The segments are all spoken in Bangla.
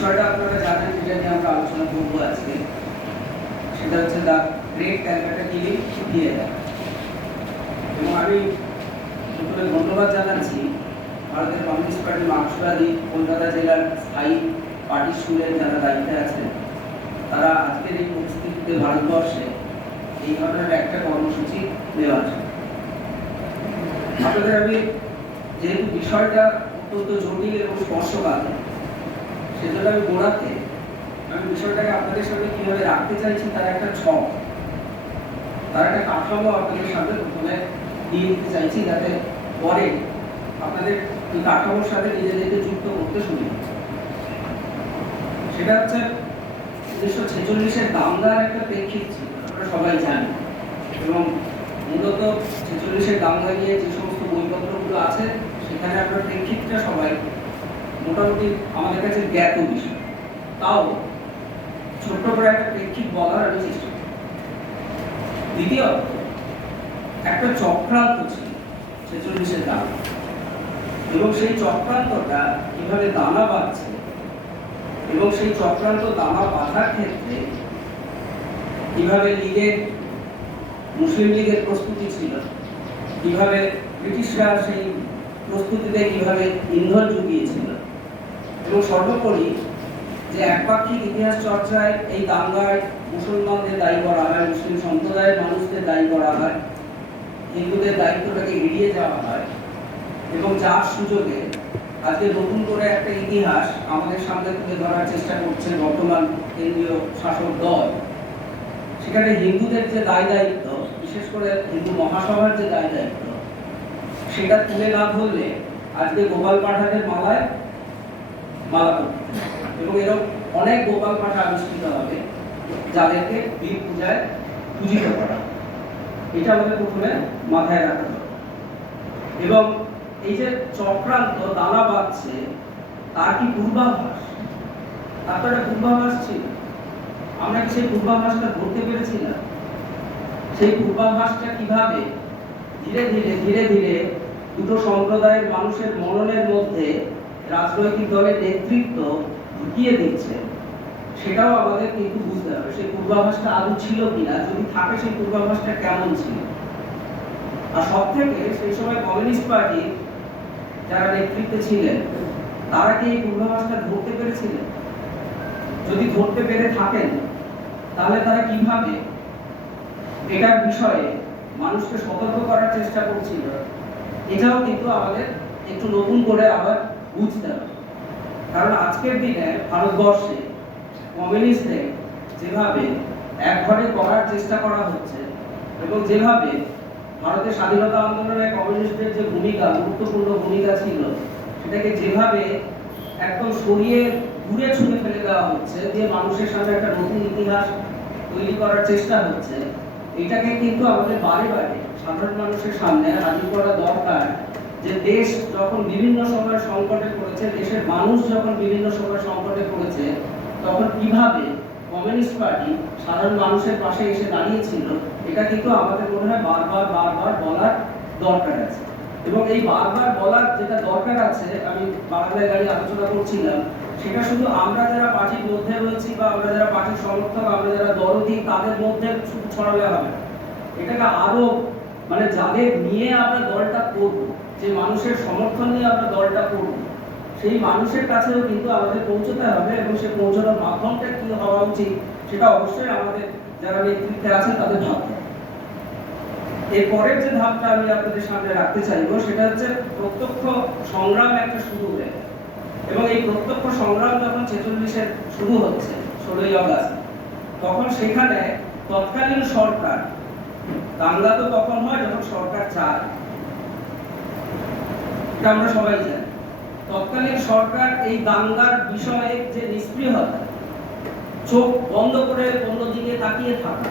বিষয়টা আপনারা জানেন, যেটা নিয়ে আমরা আলোচনা করবো আজকে, সেটা হচ্ছে the great Calcutta killing theatre. এবং আমি প্রথমে ধন্যবাদ জানাচ্ছি ভারতের কমিউনিস্ট পার্টি মার্ক্সবাদী কলকাতা জেলার স্থায়ী পার্টি স্কুলের যারা দায়িত্বে আছেন, তারা আজকের এই পরিস্থিতিতে ভারতবর্ষে এই ধরনের একটা কর্মসূচি নেওয়ার জন্য। আপনাদের আমি যেহেতু বিষয়টা অত্যন্ত জটিল এবং স্পর্শকাতর, সেজন্য আমি গোড়াতে আমি বিষয়টাকে আপনাদের সামনে কিভাবে রাখতে চাইছি তার একটা ছক, তার একটা কাঠামো আপনাদের সামনে প্রথমে দিয়ে দিতে চাইছি, যাতে পরে আপনাদের এই কাঠামোর সাথে নিজেদেরকে যুক্ত করতে সুবিধা। সেটা হচ্ছে 1946-এর দাঙ্গার একটা প্রেক্ষিত ছিল, আমরা সবাই জানি। এবং মূলত 46-এর দাঙ্গা নিয়ে যে সমস্ত বইপত্রগুলো আছে, সেখানে আমরা প্রেক্ষিতটা সবাই মোটামুটি আমাদের কাছে জ্ঞাত বিষয়। তাও ছোট্ট করে একটা প্রেক্ষিত বলার আমি চেষ্টা করি। দ্বিতীয়ত, একটা চক্রান্ত ছিল 46-এর দাঙ্গা, এবং সেই চক্রান্তটা কিভাবে দানা বাঁধছে এবং সেই চক্রান্ত দানা বাঁধার ক্ষেত্রে কিভাবে মুসলিম লীগের প্রস্তুতি ছিল, কিভাবে ব্রিটিশরা সেই প্রস্তুতিতে কিভাবে ইন্ধন জুগিয়েছিল, এবং সর্বোপরি যে একপাক্ষিক ইতিহাস চর্চায় এই দাঙ্গায় মুসলমানদের দায়ী করা হয়, মুসলিম সম্প্রদায়ের মানুষদের দায়ী করা হয়, হিন্দুদের দায়িত্বটাকে এড়িয়ে যাওয়া হয়, এবং যার সুযোগে আজকে নতুন করে একটা ইতিহাস আমাদের সামনে তুলে ধরার চেষ্টা করছে বর্তমান কেন্দ্রীয় শাসক দল। সেখানে হিন্দুদের যে দায় দায়িত্ব, বিশেষ করে হিন্দু মহাসভার যে দায় দায়িত্ব, সেটা তুলে না ধরলে আজকে গোপাল পাঠানের মালায় মালা করতে, এবং এরকম অনেক গোপাল পাঠা আবিষ্কৃত হবে যাদেরকে বীর পূজায় পূজিত করা। এটা আমাদের প্রথমে মাথায় রাখতে হবে। এবং এই যে চক্রান্ত দানা বাঁধছে, তার কি পূর্বাভাস? তার তো একটা পূর্বাভাস ছিল। আমরা কি সেই পূর্বাভাসটা ধরতে পেরেছিলাম? সেই পূর্বাভাসটা কিভাবে ধীরে ধীরে দুটো সম্প্রদায়ের মানুষের মননের মধ্যে রাজনৈতিক দলের নেতৃত্ব ঢুকিয়ে দিচ্ছে, সেটাও আমাদের কিন্তু বুঝতে হবে। সেই পূর্বাভাসটা আদৌ ছিল কিনা, যদি থাকে সেই পূর্বাভাসটা কেমন ছিল। আর সব থেকে সেই সময় কমিউনিস্ট পার্টি যারা নেতৃত্বে ছিলেন, তারা কি এই পূর্বাভাসটা ধরতে পেরেছিলেন? যদি ধরতে পেরে থাকেন, তাহলে তারা কিভাবে এটার বিষয়ে মানুষকে সতর্ক করার চেষ্টা করছিল, এটাও কিন্তু আমাদের একটু নতুন করে আবার বুঝতে হবে। কারণ আজকের দিনে ভারতবর্ষে কমিউনিস্টদের যেভাবে একঘরে করার চেষ্টা করা হচ্ছে, এবং যেভাবে ভারতের স্বাধীনতা আন্দোলনে কমিউনিস্টদের যে ভূমিকা, গুরুত্বপূর্ণ ভূমিকা ছিল, সেটাকে যেভাবে একদম সরিয়ে দূরে ছুঁড়ে ফেলে দেওয়া হচ্ছে, যে মানুষের সামনে একটা নতুন ইতিহাস তৈরি করার চেষ্টা হচ্ছে, এটাকে কিন্তু আমাদের বারে বারে সাধারণ মানুষের সামনে হাজির করা দরকার। যে দেশ যখন বিভিন্ন সময় সংকটে পড়েছে, দেশের মানুষ যখন বিভিন্ন সময় সংকটে পড়েছে, তখন কিভাবে কমিউনিস্ট পার্টি সাধারণ মানুষের পাশে এসে দাঁড়িয়েছিল, এটা কিন্তু আমাদের মনে হয় বারবার বলার দরকার আছে। এবং এই বারবার বলার যেটা দরকার আছে, আমি বাংলায় দাঁড়িয়ে আলোচনা করছিলাম, সেটা শুধু আমরা যারা পার্টির মধ্যে রয়েছি বা আমরা যারা পার্টির সমর্থক, আমরা যারা দরদি, তাদের মধ্যে শুধু ছড়ালে হবে। এটাকে আরো যাদের নিয়ে আমরা দলটা করব, যে মানুষের সমর্থন নিয়ে আমরা দলটা করব, সেই মানুষের কাছেও কিন্তু আমাদের পৌঁছতে হবে। এবং সে পৌঁছানোর মাধ্যমটা কি হওয়া উচিত, সেটা অবশ্যই আমাদের যারা নেতৃত্বে আছেন তাদের ভাবতে হবে। এরপরের যে ধাপটা আমি আপনাদের সামনে রাখতে চাইবো, সেটা হচ্ছে প্রত্যক্ষ সংগ্রাম একটা শুরু হয়ে গেল। এবং এই প্রত্যক্ষ সংগ্রাম যখন 46-এর শুরু হচ্ছে 16ই আগস্ট, তখন সেখানে তৎকালীন সরকার, দাঙ্গা তো তখন হয় যখন সরকার চায়, এটা আমরা সবাই জানি। তৎকালীন সরকার এই দাঙ্গার বিষয়ে যে নিষ্ক্রিয়তা, চোখ বন্ধ করে অন্যদিকে তাকিয়ে থাকা,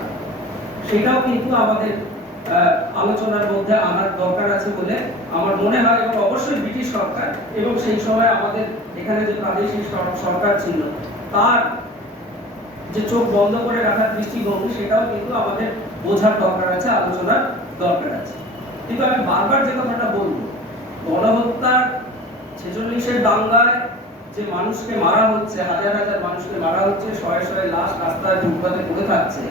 সেটাও কিন্তু আমাদের আলোচনার মধ্যে আনার দরকার আছে বলে আমার মনে হয়। এবং অবশ্যই ব্রিটিশ সরকার এবং সেই সময় আমাদের এখানে যে প্রাদেশিক সরকার ছিল, তার যে চোখ বন্ধ করে রাখার দৃষ্টিভঙ্গি, সেটাও কিন্তু আমাদের বোঝার দরকার আছে, আলোচনার দরকার আছে। কিন্তু আমি বারবার যে কথাটা বলবো, গণহত্যার 46-এর দাঙ্গায় যে মানুষকে মারা হচ্ছে, হাজার হাজার মানুষকে মারা হচ্ছে, শয়ে শয়ে লাশ রাস্তায় ফুটপাতে পড়ে থাকছে,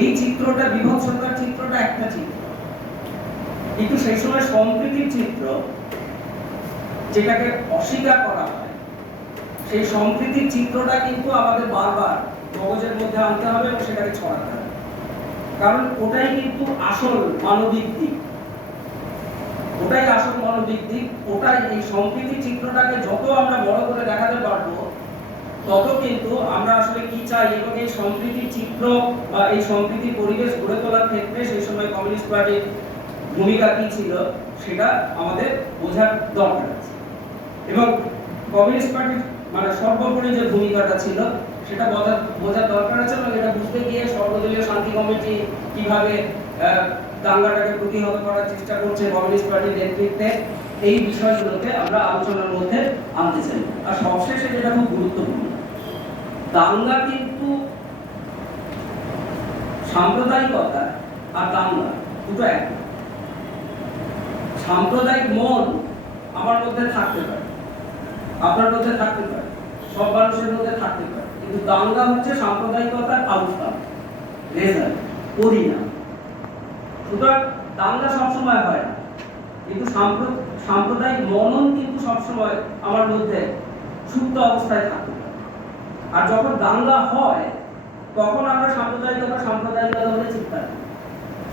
এই চিত্রটা, বিভৎসতার চিত্রটা একটা চিত্র, কিন্তু সেই সময় সম্প্রীতির চিত্র যেটাকে অস্বীকার করা হয়, সেই সম্প্রীতির চিত্রটা কিন্তু আমাদের বারবার মগজের মধ্যে আনতে হবে এবং সেটাকে ছড়াতে হবে, কারণ ওটাই কিন্তু আসল মানবিক দিক, ওটাই আসল মানবিক দিক। ওটাই, এই সম্প্রীতির চিত্রটাকে যত আমরা বড় করে দেখাতে পারবো, তত কিন্তু আমরা আসলে কি চাই এবং এই সম্প্রীতির চিত্র বা এই সম্প্রীতির পরিবেশ গড়ে তোলার ক্ষেত্রে সেই সময় কমিউনিস্ট পার্টির ভূমিকা কি ছিল সেটা আমাদের বোঝার দরকার আছে। এবং কমিউনিস্ট পার্টির মানে সর্বোপরি যে ভূমিকাটা ছিল সেটা বোঝার দরকার আছে, এবং এটা বুঝতে গিয়ে সর্বদলীয় শান্তি কমিটি কিভাবে দাঙ্গাটাকে প্রতিহত করার চেষ্টা করছে কমিউনিস্ট পার্টির নেতৃত্বে, এই বিষয়গুলোকে আমরা আলোচনার মধ্যে আনতে চাই। আর সবশেষে যেটা খুব গুরুত্বপূর্ণ, দাঙ্গা কিন্তু সাম্প্রদায়িকতা আর দাঙ্গা দুটো এক। সাম্প্রদায়িক মন আমার মধ্যে থাকতে পারে, আপনার মধ্যে থাকতে পারে, সব মানুষের মধ্যে থাকতে পারে, কিন্তু দাঙ্গা হচ্ছে সাম্প্রদায়িকতার আউটকাম, রেজাল্ট, পরিণাম। সুতরাং দাঙ্গা সবসময় হয় না, কিন্তু সাম্প্রদায়িক মনন কিন্তু সবসময় আমার মধ্যে সুপ্ত অবস্থায় থাকতে পারে। আর যখন দাঙ্গা হয় তখন আমরা সাম্প্রদায়িকতা বলে চিৎকার করি,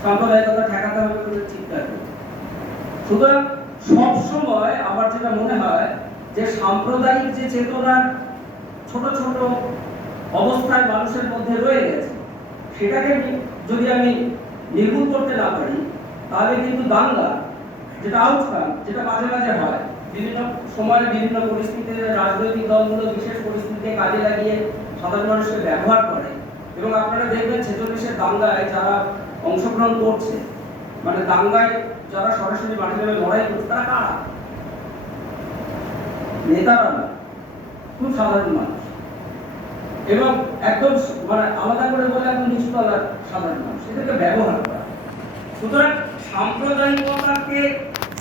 সাম্প্রদায়িকতা ঠেকাতে হবে বলে চিৎকার করি। সুতরাং সবসময় আমার যেটা মনে হয় যে সাম্প্রদায়িক যে চেতনা ছোট ছোট অবস্থায় মানুষের মধ্যে রয়ে গেছে, সেটাকে যদি আমি নির্মূল করতে না পারি, তাহলে কিন্তু দাঙ্গা যেটা আউটকাম, যেটা মাঝে মাঝে হয় বিভিন্ন সময়ে বিভিন্ন পরিস্থিতিতে, রাজনৈতিক দলগুলো বিশেষ পরিস্থিতিকে কাজে লাগিয়ে সাধারণ মানুষকে ব্যবহার করে। এবং আপনারা দেখবেন 46-এর দাঙ্গায় যারা অংশগ্রহণ করছে, মানে দাঙ্গায় যারা সরাসরি মাঠে নেমে লড়াই করছে, তারা কারা? নেতারা না, খুব সাধারণ মানুষ, এবং একদম মানে আলাদা করে বলে একদম নিচুতলার সাধারণ মানুষ, এদেরকে ব্যবহার করা। সুতরাং সাম্প্রদায়িকতাকে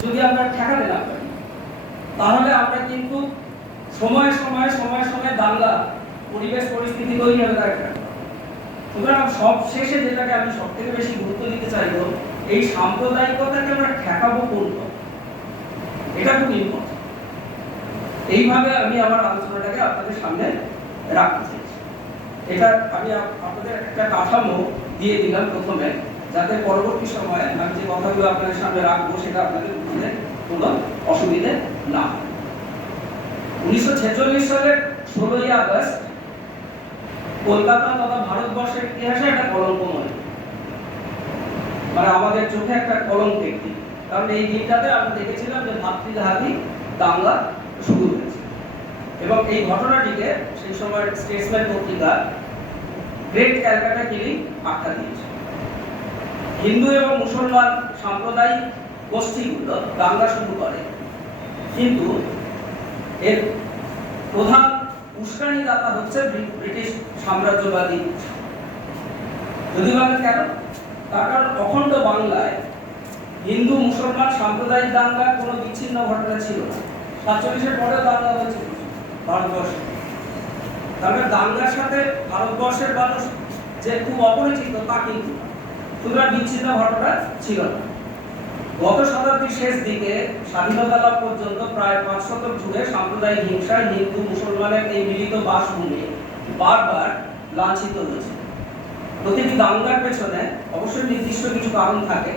যদি আমরা ঠেকাতে না পারি, তাহলে আমরা কিন্তু সময়ে সময়ে দাঙ্গা পরিবেশ পরিস্থিতি তৈরি হবে তার একটা। সুতরাং সব শেষে যেটাকে আমি সব থেকে বেশি গুরুত্ব দিতে চাইব, এই সাম্প্রদায়িকতাকে আমরা ঠেকাবো কোনটা, এটা খুব ইম্পর্টেন্ট। এইভাবে আমি আমার আলোচনাটাকে আপনাদের সামনে রাখতে চাইছি। এটা আমি আপনাদের একটা কাঠামো দিয়ে দিলাম প্রথমে, যাতে পরবর্তী সময়ে আমি যে কথাগুলো আপনাদের সামনে রাখবো সেটা আপনাদের বুঝতে কোনো অসুবিধে না হয়। 1946 সালের 16ই আগস্ট কলকাতা তথা ভারতবর্ষের ইতিহাসে একটা কলঙ্কময়, মানে আমাদের চোখে একটা কলঙ্কের দিন। কারণ এই দিনটাতে আমরা দেখেছিলাম যে ভাতৃঘাতী দাঙ্গা শুরু হয়েছে, এবং এই ঘটনাটিকে সেই সময় স্টেটসম্যান পত্রিকা গ্রেট ক্যালকাটা কিলিং আখ্যা দিয়েছে। হিন্দু এবং মুসলমান সাম্প্রদায়িক গোষ্ঠীগুলো দাঙ্গা শুরু করে, কিন্তু এর প্রধান উস্কানিদাতা হচ্ছে ব্রিটিশ সাম্রাজ্যবাদী। যদি বলেন কেন? তার কারণ অখণ্ড বাংলায় হিন্দু মুসলমান সাম্প্রদায়িক দাঙ্গার কোনো বিচ্ছিন্ন ঘটনা ছিল না। 47-এর পরেও দাঙ্গা হয়েছে ভারতবর্ষে। তাহলে দাঙ্গার সাথে ভারতবর্ষের মানুষ যে খুব অপরিচিত তা কিন্তু, সুতরাং বিচ্ছিন্ন ঘটনা ছিল না। গত শতাব্দীর শেষ দিকে স্বাধীনতা লাভ পর্যন্ত প্রায় 5 শতক জুড়ে সাম্প্রদায়িক হিংসায় হিন্দু মুসলমানের এই মিলিত বাসভূমি বারবার লাঞ্ছিত হয়েছে। প্রতিটি দাঙ্গার পেছনে অবশ্যই নির্দিষ্ট কিছু কারণ থাকে,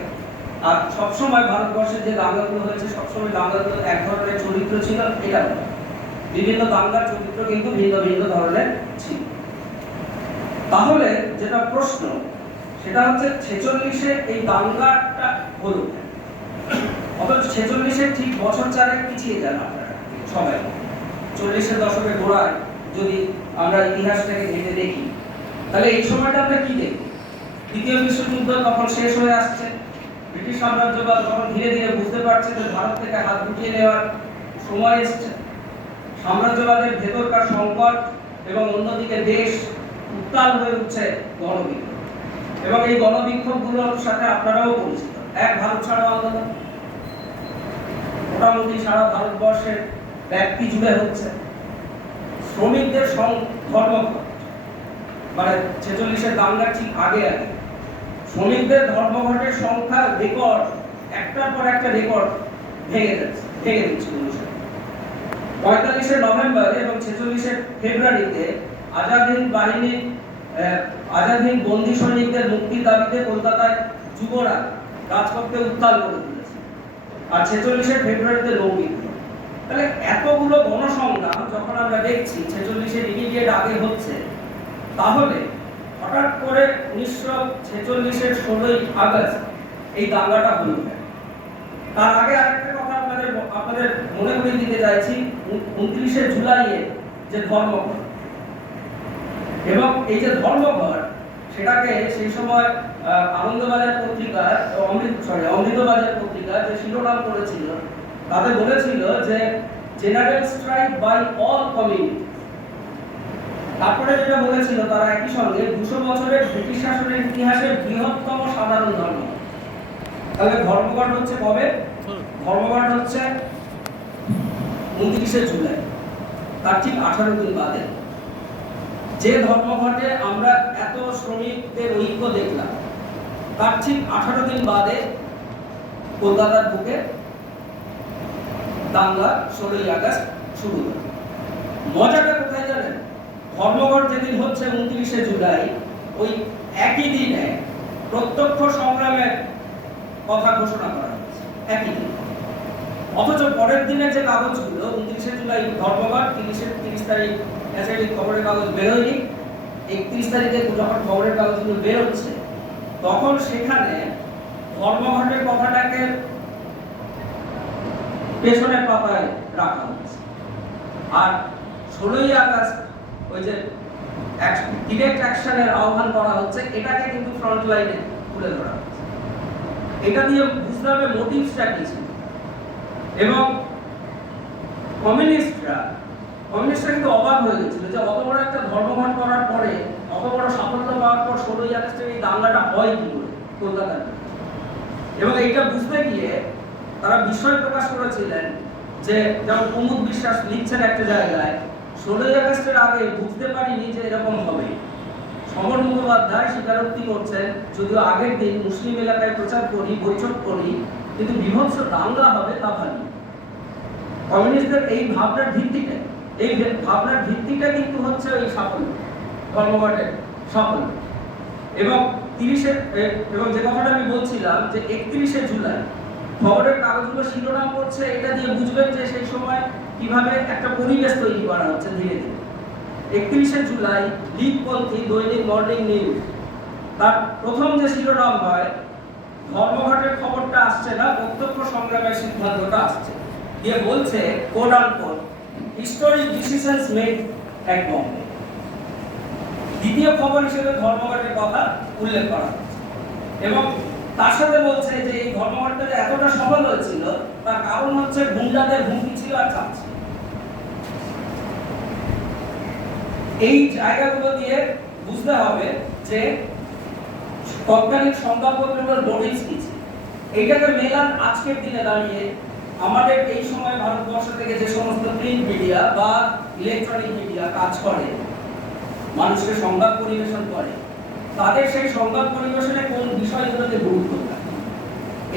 আর সবসময় ভারতবর্ষের যে দাঙ্গাগুলো হয়েছে সবসময় দাঙ্গাগুলো এক ধরনের চরিত্র ছিল, এটা বিভিন্ন দাঙ্গার চরিত্র কিন্তু ভিন্ন ভিন্ন ধরনের ছিল। তাহলে যেটা প্রশ্ন সেটা হচ্ছে 46-এ এই দাঙ্গাটা হলো, অথচ 46-এর ঠিক বছর চারেক পিছিয়ে যান আপনারা সবাই। 40-এর দশকের গোড়ায় যদি আমরা ইতিহাসটাকে ঘেঁটে দেখি, তাহলে এই সময়টা আমরা কি দেখি? দ্বিতীয় বিশ্বযুদ্ধ তখন শেষ হয়ে আসছে, ব্রিটিশ সাম্রাজ্যবাদ তখন ধীরে ধীরে বুঝতে পারছে যে ভারত থেকে হাত গুটিয়ে নেওয়ার সময় এসছে। সাম্রাজ্যবাদের ভেতরকার সংকট এবং অন্যদিকে দেশ উত্তাল হয়ে উঠছে গণবিক্ষোভ, এবং এই গণবিক্ষোভগুলোর সাথে আপনারাও পরিচিত। এক ভারত ছাড়ো আন্দোলন মোটামুটি সারা ভারতবর্ষের ব্যক্তি জুড়ে হচ্ছে, ধর্মঘট, মানে 46-এর দাঙ্গার ঠিক আগে শ্রমিকদের ধর্মঘটের সংখ্যা রেকর্ড, একটার পর একটা রেকর্ড ভেঙে দিচ্ছে। 45 নভেম্বর এবং 46 ফেব্রুয়ারিতে আজাদ হিন্দ বন্দী সৈনিকদের মুক্তির দাবিতে কলকাতায় যুবরা রাজপথে উত্তাল করে তুলেছে, আর 46 ফেব্রুয়ারিতে নৌবিদ্রোহ। তাহলে এতগুলো গণসংগ্রাম যখন আমরা দেখছি 46-এর ইমিডিয়েট আগে হচ্ছে, তাহলে হঠাৎ করে 1946-এর 16ই আগস্ট এই দাঙ্গাটা হলো। তার আগে আরেকটা কথা আপনাদের মনে করিয়ে দিতে চাইছি, 29শে জুলাইয়ে যে ধর্মঘট, এবং এই যে ধর্মঘট সেটাকে সেই সময় আনন্দবাজার পত্রিকার অমৃতবাজার পত্রিকা যে শিরোনাম করেছিল, তাদের বলেছিল যে general strike by all community. তারপরে যেটা বলেছিল তারা একই সঙ্গে 200 বছরের ব্রিটিশ শাসনের ইতিহাসের বৃহত্তম সাধারণ ধর্মঘট। তাহলে ধর্মঘট হচ্ছে কবে? ধর্মঘট হচ্ছে 29শে জুলাই, তার ঠিক 18 দিন বাদে। যে ধর্মঘটে আমরা এত শ্রমিকদের ঐক্য দেখলাম, তার ঠিক 18 দিন বাদে কলকাতার বুকে দাঙ্গা 16ই আগস্ট শুরু হলো। মজাটা কোথায় জানেন? ধর্মঘট যেদিন হচ্ছে 29শে জুলাই, ওই একই দিনে প্রত্যক্ষ সংগ্রামের কথা ঘোষণা করা হয়েছে, একই দিন। অথচ পরের দিনের যে কাগজগুলো, 29শে জুলাই ধর্মঘট, 30 তারিখ খবরের কাগজ বেরোয়নি, 31 তারিখে যখন খবরের কাগজগুলো বেরোচ্ছে, তখন সেখানে ধর্মঘটের কথাটাকে পেছনের পাতায় রাখা হচ্ছে। আর 16ই আগস্ট ওই যে ডিরেক্ট অ্যাকশনের আহ্বান করা হচ্ছে, এটাকে কিন্তু ফ্রন্ট লাইনে তুলে ধরা হচ্ছে। এটা দিয়ে বুঝতে হবে মোটিভসটা কি ছিল। এবং কমিউনিস্টরা কিন্তু অবাক হয়ে গেছিল যে অত বড় একটা ধর্মঘট করার পরে, অত বড় সাফল্য পাওয়ার পর 16ই আগস্টের এই দাঙ্গাটা হয় কি করে কলকাতায়। এবং এইটা বুঝতে গিয়ে তারা বিস্ময় প্রকাশ করেছিলেন যে, যেমন কুমুদ বিশ্বাস লিখছেন একটা জায়গায়, 16ই আগস্টের আগে বুঝতে পারিনি যে এরকম হবে। সমর মুখোপাধ্যায় স্বীকারোক্তি করছেন, যদিও আগের দিন মুসলিম এলাকায় প্রচার করি, বৈঠক করি, কিন্তু বিভৎস দাঙ্গা হবে তা ভাবি। কমিউনিস্টদের এই ভাবনার ভিত্তিটা কিন্তু হচ্ছে ওই সাফল্য, ধর্মঘটের সাফল্য। এবং যে কথাটা আমি বলছিলাম যে 31শে জুলাই খবরের কাগজগুলো শিরোনাম করছে, এটা দিয়ে বুঝবেন যে সেই সময় কিভাবে একটা পরিবেশ তৈরি করা হচ্ছে ধীরে ধীরে। 31শে জুলাই লীগপন্থী দৈনিক মর্নিং নিউজ, তার প্রথম যে শিরোনাম হয়, ধর্মঘটের খবরটা আসছে না, প্রত্যক্ষ সংগ্রামের সিদ্ধান্তটা আসছে, দিয়ে বলছে code আনকোড historic decisions made at Bombay. দ্বিতীয় খবর হিসেবে ধর্মঘটের কথা উল্লেখ করা হচ্ছে, এবং তার সাথে বলছে যে এই ধর্মঘটটা যে এতটা সফল হয়েছিল তার কারণ হচ্ছে গুন্ডাদের হুমকি ছিল আর চাপ ছিল। এই জায়গাগুলো দিয়ে বুঝতে হবে যে তৎকালীন সংবাদপত্রগুলোর বোর্ডিংস কি ছিল। এইটাকে মেলান আজকের দিনে দাঁড়িয়ে আমাদের এই সময় ভারতবর্ষ থেকে যে সমস্ত প্রিন্ট মিডিয়া বা ইলেকট্রনিক মিডিয়া কাজ করে, মানুষকে সংবাদ পরিবেশন করে, তাদের সেই সংবাদ পরিবেশনে কোন বিষয়গুলোতে গুরুত্ব থাকে,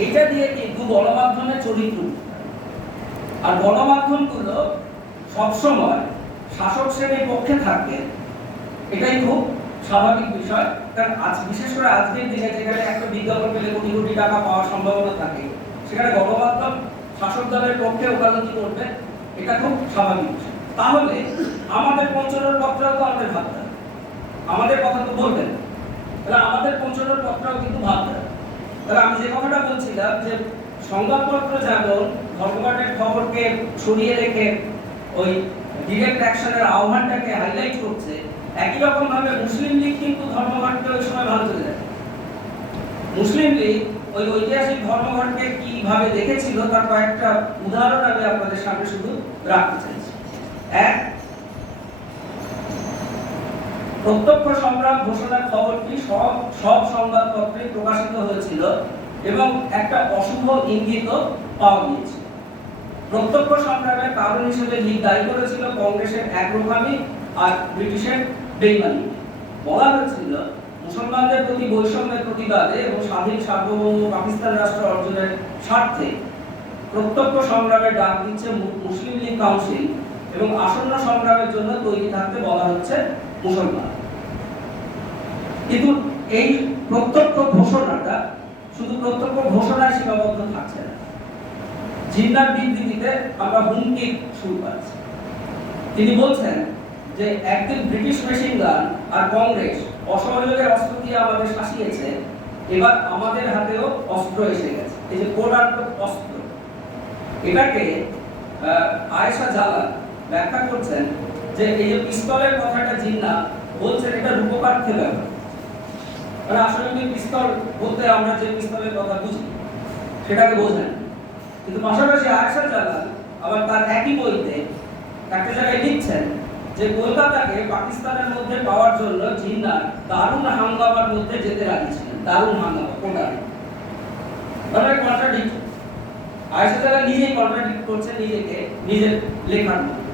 এইটা দিয়ে কিন্তু গণমাধ্যমের চরিত্র। আর গণমাধ্যমগুলো সবসময় শাসক শ্রেণীর পক্ষে থাকে, এটাই খুব স্বাভাবিক বিষয়। কারণ আজ বিশেষ করে আজকের দিনে যেখানে একটা বিজ্ঞাপন পেলে কোটি কোটি টাকা পাওয়ার সম্ভাবনা থাকে, সেখানে গণমাধ্যম শাসক দলের পক্ষে ওকালতি করবে, এটা খুব স্বাভাবিক বিষয়। তাহলে আমাদের পঞ্চরণ পত্রাও তো আমাদের ভাবতে হবে, আমাদের কথা তো বলবেন, তাহলে আমাদের পঞ্চরণ পত্রাও কিন্তু ভাবতে হবে। তাহলে আমি যে কথাটা বলছিলাম যে সংবাদপত্র যেমন ধর্মঘটের খবরকে সরিয়ে রেখে ওই ডিরেক্ট অ্যাকশনের আহ্বানটাকে হাইলাইট করছে, একই রকম ভাবে মুসলিম লীগ কিন্তু ধর্মঘটকে ওই সময় ভালো চলে যায়। মুসলিম লীগ ওই ঐতিহাসিক ধর্মঘটকে কিভাবে দেখেছিল তার কয়েকটা উদাহরণ আমি আপনাদের সামনে শুধু রাখতে চাইছি। এক, প্রত্যক্ষ সংগ্রাম ঘোষণার খবরটি সব সংবাদপত্রে প্রকাশিত হয়েছিল এবং একটা অশুভ ইঙ্গিত পাওয়া গিয়েছিল। প্রত্যক্ষ সংগ্রামের কারণ হিসেবে লীগ দায়ী করেছিল কংগ্রেসের একরকমই আর ব্রিটিশের বেইমানি। বলা হচ্ছিল মুসলমানদের প্রতি বৈষম্যের প্রতিবাদে এবং স্বাধীন সার্বভৌম পাকিস্তান রাষ্ট্র অর্জনের স্বার্থে প্রত্যক্ষ সংগ্রামের ডাক দিচ্ছে মুসলিম লীগ কাউন্সিল এবং আসন্ন সংগ্রামের জন্য তৈরি থাকতে বলা হচ্ছে মুসলমান। কিন্তু এই প্রত্যক্ষ ঘোষণাটা শুধু প্রত্যক্ষ ঘোষণায় সীমাবদ্ধ থাকছে না। জিন্নার বিবৃতিতে আমরা হুমকি শুরু পাচ্ছি। তিনি বলছেন যে একদিন ব্রিটিশ মেশিন গান আর কংগ্রেস অসহযোগের অস্ত্র দিয়ে আমাদের শাসিয়েছে, এবার আমাদের হাতেও অস্ত্র এসে গেছে। এই যে কোডার্থ অস্ত্র, এটাকে আয়েশা জালাল ব্যাখ্যা করছেন যে এই যে পিস্তলের কথাটা জিন্না বলছেন এটা রূপকার্থে ব্যবহার, মানে আসলে পিস্তল বলতে আমরা যে পিস্তলের কথা বুঝি সেটাকে বোঝেন। কিন্তু পাশাপাশি আয়েশা জালাল আবার তার একই বইতে একটা জায়গায় লিখছেন যে কলকাতাকে পাকিস্তানের মধ্যে পাওয়ার জন্য জিন্না দারুণ হাঙ্গামার মধ্যে যেতে রাজি ছিলেন। দারুণ হাঙ্গামা কোনটা, তাহলে কন্ট্রাডিক্ট। আয়েশা জালাল নিজেই কন্ট্রাডিক্ট করছেন নিজেকে নিজের লেখার মধ্যে।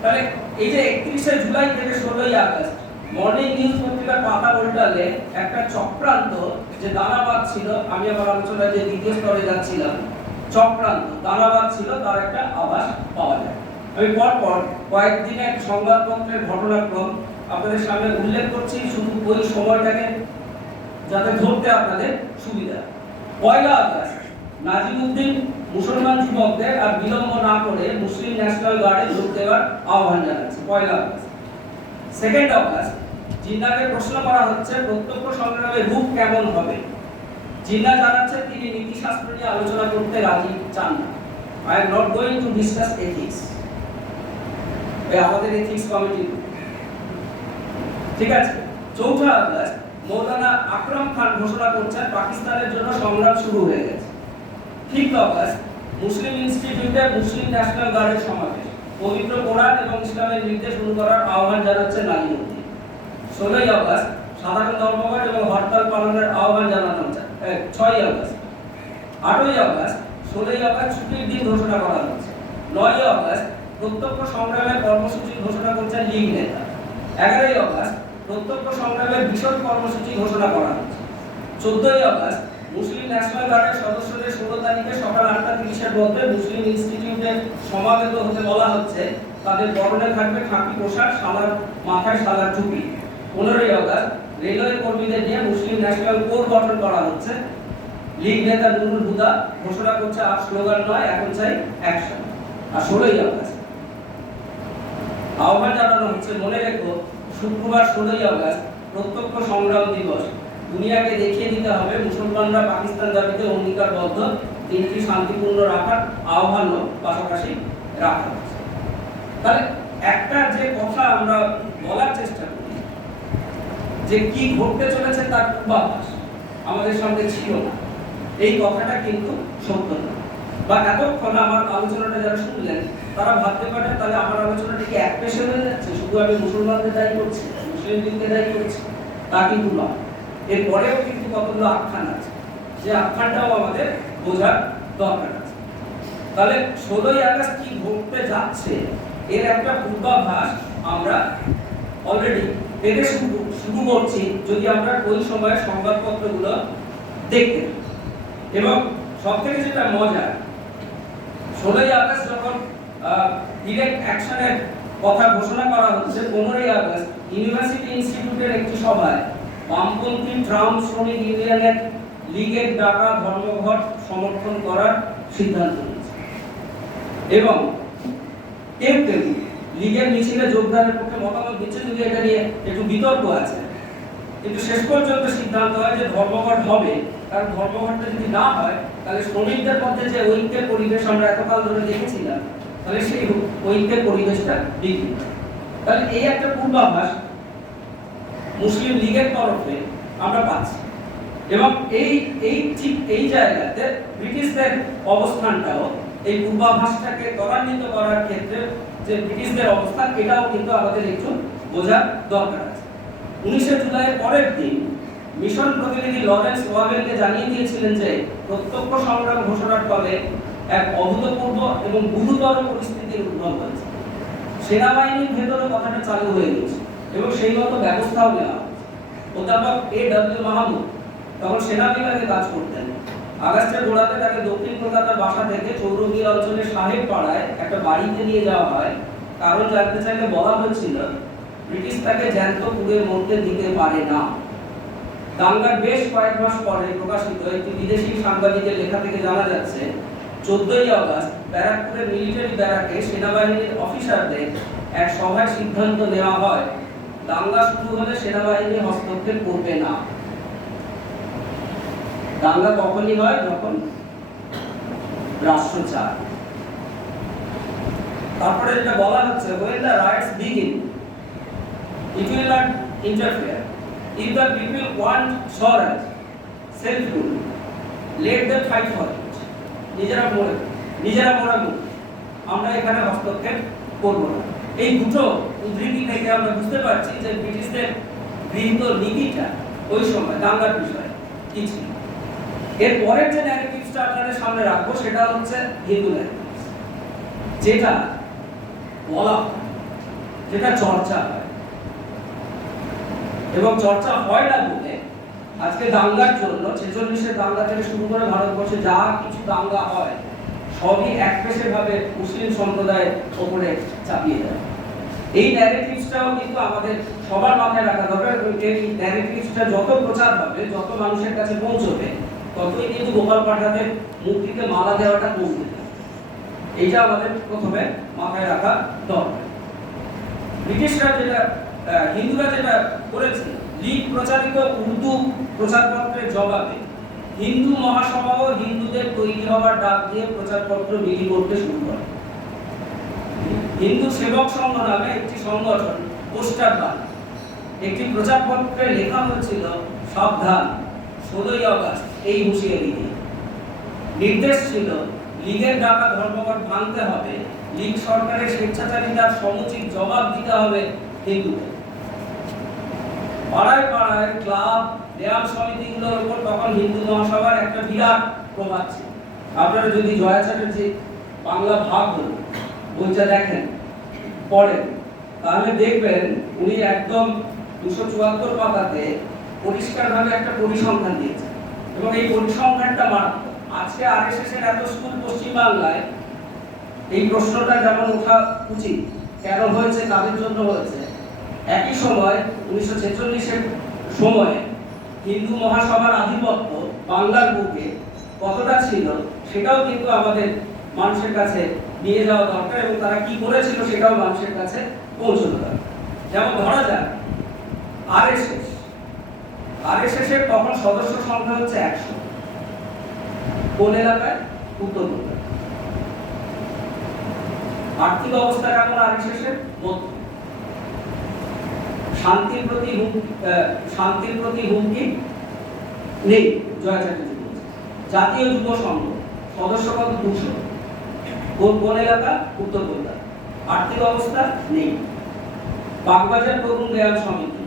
তাহলে এই যে 31শে জুলাই থেকে 16ই আগস্ট মর্নিং নিউজ পত্রিকার পাতা উল্টালে একটা চক্রান্ত যে দানাবাদ ছিল, আমি আমার আলোচনায় যে দ্বিতীয় স্তরে যাচ্ছিলাম, চক্রান্ত দানাবাদ ছিল তার একটা আভাস পাওয়া যায়। আমি পরপর কয়েকদিনের সংবাদপত্রের ঘটনাক্রম আপনাদের সামনে উল্লেখ করছি, শুধু ওই সময়টাকে যাতে ধরতে আপনাদের সুবিধা। 1 আগস্ট নাজিমউদ্দিন মুসলমান যুবকদের আর বিলম্ব না করে মুসলিম ন্যাশনাল গার্ডে যোগ দেওয়ার আহ্বান জানাচ্ছে 1 আগস্ট। 2 আগস্ট জিন্নাকে প্রশ্ন করা হচ্ছে প্রত্যক্ষ সংগ্রামের রূপ কেমন হবে। জিন্না জানাচ্ছে তিনি নীতিশাস্ত্র নিয়ে আলোচনা করতে রাজি চান না। I am not going to discuss ethics. আমাদের এথিক্স কমিটি, ঠিক আছে। 4 আগস্ট মৌলানা আকরাম খান ঘোষণা করছেন পাকিস্তানের জন্য সংগ্রাম শুরু হয়ে গেছে। 5 আগস্ট মুসলিম ইনস্টিটিউটে মুসলিম ন্যাশনাল গার্ডের সমাবেশ, পবিত্র কোরআন এবং ইসলামের নির্দেশ অনুসরণের আহ্বান জানাচ্ছেন নাজিমউদ্দিন। 16 আগস্ট সাধারণ ধর্মঘট এবং হরতাল পালনের আহ্বান জানানো হচ্ছে। 6 আগস্ট 8ই আগস্ট 16ই আগস্ট ছুটির দিন ঘোষণা করা হচ্ছে। 9 আগস্ট প্রত্যক্ষ সংগ্রামের কর্মসূচি ঘোষণা করছেন লীগ নেতা। 11ই আগস্ট প্রত্যক্ষ সংগ্রামের বিশদ কর্মসূচি ঘোষণা করা হচ্ছে। 14ই আগস্ট মুসলিম ন্যাশনাল গার্ডের সদস্যদের 16 তারিখে সকাল 8:30-এর মধ্যে মুসলিম ইনস্টিটিউটে সমাবেত হতে বলা হচ্ছে। তাদের পরনে থাকবে খাকি পোশাক, সালার মাথায় সালার টুপি। 15ই আগস্ট রেলওয়ে কর্মীদের নিয়ে মুসলিম ন্যাশনাল কোর গঠন করা হচ্ছে। লীগ নেতা নুরুল হুদা ঘোষণা করছে আর স্লোগান নয়, এখন চাই অ্যাকশন। আর 16ই আগস্ট আহ্বান জানানো হচ্ছে, মনে রেখো শুক্রবার 16ই আগস্ট প্রত্যক্ষ সংগ্রাম দিবস। দুনিয়াকে দেখিয়ে দিতে হবে মুসলমানরা পাকিস্তান দাবিতে অঙ্গীকারবদ্ধ। দিনটি শান্তিপূর্ণ রাখার আহ্বানও পাশাপাশি রাখা হচ্ছে। তাহলে একটা যে কথা আমরা বলার চেষ্টা করি যে কি ঘটতে চলেছে তার পূর্বাভাস আমাদের সামনে ছিল না, এই কথাটা কিন্তু সত্য না। বা এতক্ষণ আমার আলোচনাটা যারা শুনলেন তারা ভাবতে পারেন তাহলে আমার আলোচনাটা কি একপেশে হয়ে যাচ্ছে, শুধু আমি মুসলমানদের দায়ী করছি, মুসলিম লীগকে দায়ী করছি, তা কিন্তু নয়। এরপরেও কিন্তু কতগুলো আখ্যান আছে, যে আখ্যানটাও আমাদের বোঝার দরকার আছে। তাহলে 16ই আগস্ট কি ঘটতে যাচ্ছে এর একটা পূর্বাভাস আমরা অলরেডি পেতে শুরু করছি যদি আমরা ওই সময়ের সংবাদপত্রগুলো দেখতে। এবং সবথেকে যেটা মজা, 16ই আগস্ট যখন ডিরেক্ট অ্যাকশনের কথা ঘোষণা করা হচ্ছে, 15ই আগস্ট ইউনিভার্সিটি ইনস্টিটিউটের একটি সভায় বামপন্থী ট্রাম শ্রমিক ইউনিয়নের লীগের ডাকা ধর্মঘট সমর্থন করার সিদ্ধান্ত নিয়েছে। এবং কেউ কেউ লীগের মিছিলে যোগদানের পক্ষে মতামত দিচ্ছে, যদি এটা নিয়ে একটু বিতর্ক আছে। কিন্তু শেষ পর্যন্ত সিদ্ধান্ত হয় যে ধর্মঘট হবে, কারণ ধর্মঘটটা যদি না হয় তাহলে শ্রমিকদের মধ্যে যে ঐক্যের পরিবেশ আমরা এতকাল ধরে দেখেছিলাম, তাহলে সেই ঐক্যের পরিবেশটা বিঘ্নিত। তাহলে এই একটা পূর্বাভাস মুসলিম লীগের তরফে আমরা পাচ্ছি। এবং ঠিক এই জায়গাতে ব্রিটিশদের অবস্থানটাও এই পূর্বাভাসটাকে ত্বরান্বিত করার ক্ষেত্রে যে ব্রিটিশদের অবস্থান, এটাও কিন্তু আমাদের একটু বোঝার দরকার আছে। 19শে জুলাইয়ের পরের দিন মিশন প্রতিনিধি লরেন্স ওয়াগেলকে জানিয়ে দিয়েছিলেন যে প্রত্যক্ষ সংগ্রাম ঘোষণার ফলে এক অভূতপূর্ব এবং গুরুতর পরিস্থিতির উদ্ভব হয়েছে। সেনাবাহিনীর ভেতরে কথাটা চালু হয়ে গেছে এবং সেই মতো ব্যবস্থাও নেওয়া হয়েছে। অধ্যাপক A.W. মাহমুদ তখন সেনা বিভাগে কাজ করতেন। আগস্টের গোড়াতে তাকে দক্ষিণ কলকাতার বাসা থেকে চৌরঙ্গী অঞ্চলের সাহেব পাড়ায় একটা বাড়িতে নিয়ে যাওয়া হয়। কারণ জানতে চাইলে বলা হয়েছিল ব্রিটিশ তাকে জ্যান্ত পুড়ে মরতে দিতে পারে না। দাঙ্গার বেশ কয়েক মাস পরে প্রকাশিত একটি বিদেশি সাংবাদিকের লেখা থেকে জানা যাচ্ছে 14ই আগস্ট ব্যারাকপুরের মিলিটারি ব্যারাকে সেনাবাহিনীর অফিসারদের এক সভায় সিদ্ধান্ত নেওয়া হয় দাঙ্গা শুরু হলে সেনাবাহিনী হস্তক্ষেপ করবে না। দাঙ্গা তখনই হয় যখন রাষ্ট্র চায়। তারপরে যেটা বলা হচ্ছে when the riots begin it will not interfere if the people want swords self rule let them fight for it নিজেরা মরে আমরা এখানে হস্তক্ষেপ করব না। এই দুটো উদ্ধৃতি থেকে আমরা বুঝতে পারছি যে ব্রিটিশদের গৃহীত নীতিটা ওই সময় দাঙ্গার বিষয়ে কি ছিল। এর পরের যে ন্যারেটিভসটা আপনাদের সামনে রাখবো সেটা হচ্ছে হিন্দু ন্যারেটিভস, যেটা বলা যেটা চর্চা হয় এবং চর্চা হয় না বলে আজকে দাঙ্গার জন্য 46-এর দাঙ্গা থেকে শুরু করে ভারতবর্ষে যা কিছু দাঙ্গা হয় সবই একপেশে ভাবে মুসলিম সম্প্রদায়ের উপরে চাপিয়ে দেয়। এই ন্যারেটিভসটাও কিন্তু আমাদের সবার মাথায় রাখা দরকার এবং এই ন্যারেটিভসটা যত প্রচার হবে যত মানুষের কাছে পৌঁছবে ততই কিন্তু গোপাল পাঠাদের মূর্তিতে মালা দেওয়াটা কমবে। এইটা আমাদের প্রথমে মাথায় রাখা দরকার। ব্রিটিশরা যেটা হিন্দুরা যেটা করেছে লীগ প্রচারিত উর্দু প্রচারপত্রের জবাবে হিন্দু মহাসভাও হিন্দুদের তৈরি হওয়ার ডাক দিয়ে প্রচারপত্র বিলি করতে শুরু করে। হিন্দু সেবক সংঘ নামে একটি সংগঠন পোস্টার বানায়। একটি প্রচারপত্রে লেখা হয়েছিল সাবধান 16ই আগস্ট এই হুঁশিয়ারি দিয়ে। নির্দেশ ছিল লীগের ডাকা ধর্মঘট ভাঙতে হবে, লীগ সরকারের স্বেচ্ছাচারিতার সমুচিত জবাব দিতে হবে হিন্দুদের। পাড়ায় পাড়ায় ক্লাব ব্যায়াম সমিতিগুলোর উপর তখন হিন্দু মহাসভার একটা বিরাট প্রভাব ছিল। আপনারা যদি জয়া চ্যাটার্জি বাংলা ভাগ হল বইটা দেখেন পড়েন তাহলে দেখবেন উনি একদম 274 পাতাতে পরিষ্কারভাবে একটা পরিসংখ্যান দিয়েছেন এবং এই পরিসংখ্যানটা মারাত্মক। আজকে আরএসএস এর এত স্কুল পশ্চিম বাংলায় এই প্রশ্নটা যেমন ওঠা উচিত, কেন হয়েছে কাদের জন্য হয়েছে, একই সময় 1946-এর সময়ে হিন্দু মহাসভার আধিপত্য বাংলার বুকে কতটা ছিল সেটাও কিন্তু আমাদের মানুষের কাছে নিয়ে যাওয়া দরকার এবং তারা কি করেছিল সেটাও মানুষের কাছে পৌঁছানো দরকার। যেমন ধরা যাক আরএসএস এর তখন সদস্য সংখ্যা হচ্ছে 100। কোন এলাকায়? উত্তর কলকাতা। আর্থিক অবস্থা কেমন আরএসএস এর? শান্তির প্রতি হুমকি নেই জয়া চ্যাটার্জি বলছে। জাতীয় যুব সংঘ সদস্য কত? 200। কোন এলাকা? উত্তর কলকাতা। আর্থিক অবস্থা নেই। বাগবাজার তরুণ ব্যায়াম সমিতি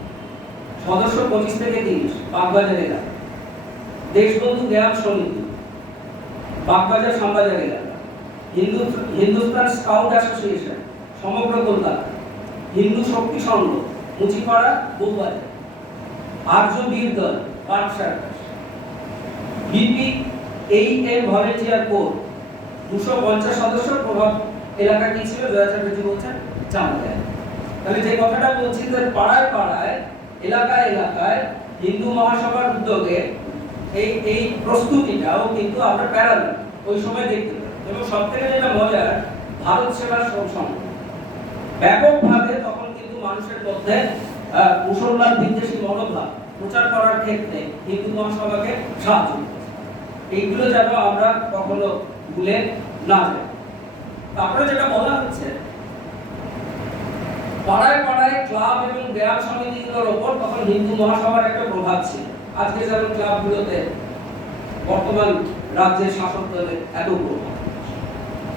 সদস্য 25 থেকে 30 বাগবাজার এলাকা। দেশবন্ধু ব্যায়াম সমিতি বাগবাজার শ্যামবাজার এলাকা। হিন্দুস্তান স্কাউট অ্যাসোসিয়েশন সমগ্র কলকাতা। হিন্দু শক্তি সংঘ মুচিপাড়া বউবাজার। আর্য বীর দল park circus. BPAM volunteer core 250 সদস্য। প্রভাব এলাকা কি ছিল? জয়া চ্যাটার্জি বলছেন চামড়া। তাহলে যে কথাটা বলছি যে পাড়ায় পাড়ায় এলাকায় এলাকায় হিন্দু মহাসভার উদ্যোগে এই প্রস্তুতিটাও কিন্তু আমরা প্যারালাল ওই সময় দেখতে পাই। এবং সবথেকে যেটা মজার, ভারত সেবার সংঘ ব্যাপকভাবে তখন কিন্তু মানুষের মধ্যে মুসলমান বিদ্বেষী মনোভাব প্রচার করার ক্ষেত্রে হিন্দু মহাসভাকে সাহায্য করেছে। এইগুলো যেন আমরা কখনো ভুলে না যাই। তারপরে যেটা বলা হচ্ছে পাড়ায় পাড়ায় ক্লাব এবং ব্যায়াম সমিতিগুলোর ওপর তখন হিন্দু মহাসভার একটা প্রভাব ছিল। আজকে যেমন ক্লাবগুলোতে বর্তমান রাজ্যের শাসক দলের এত প্রভাব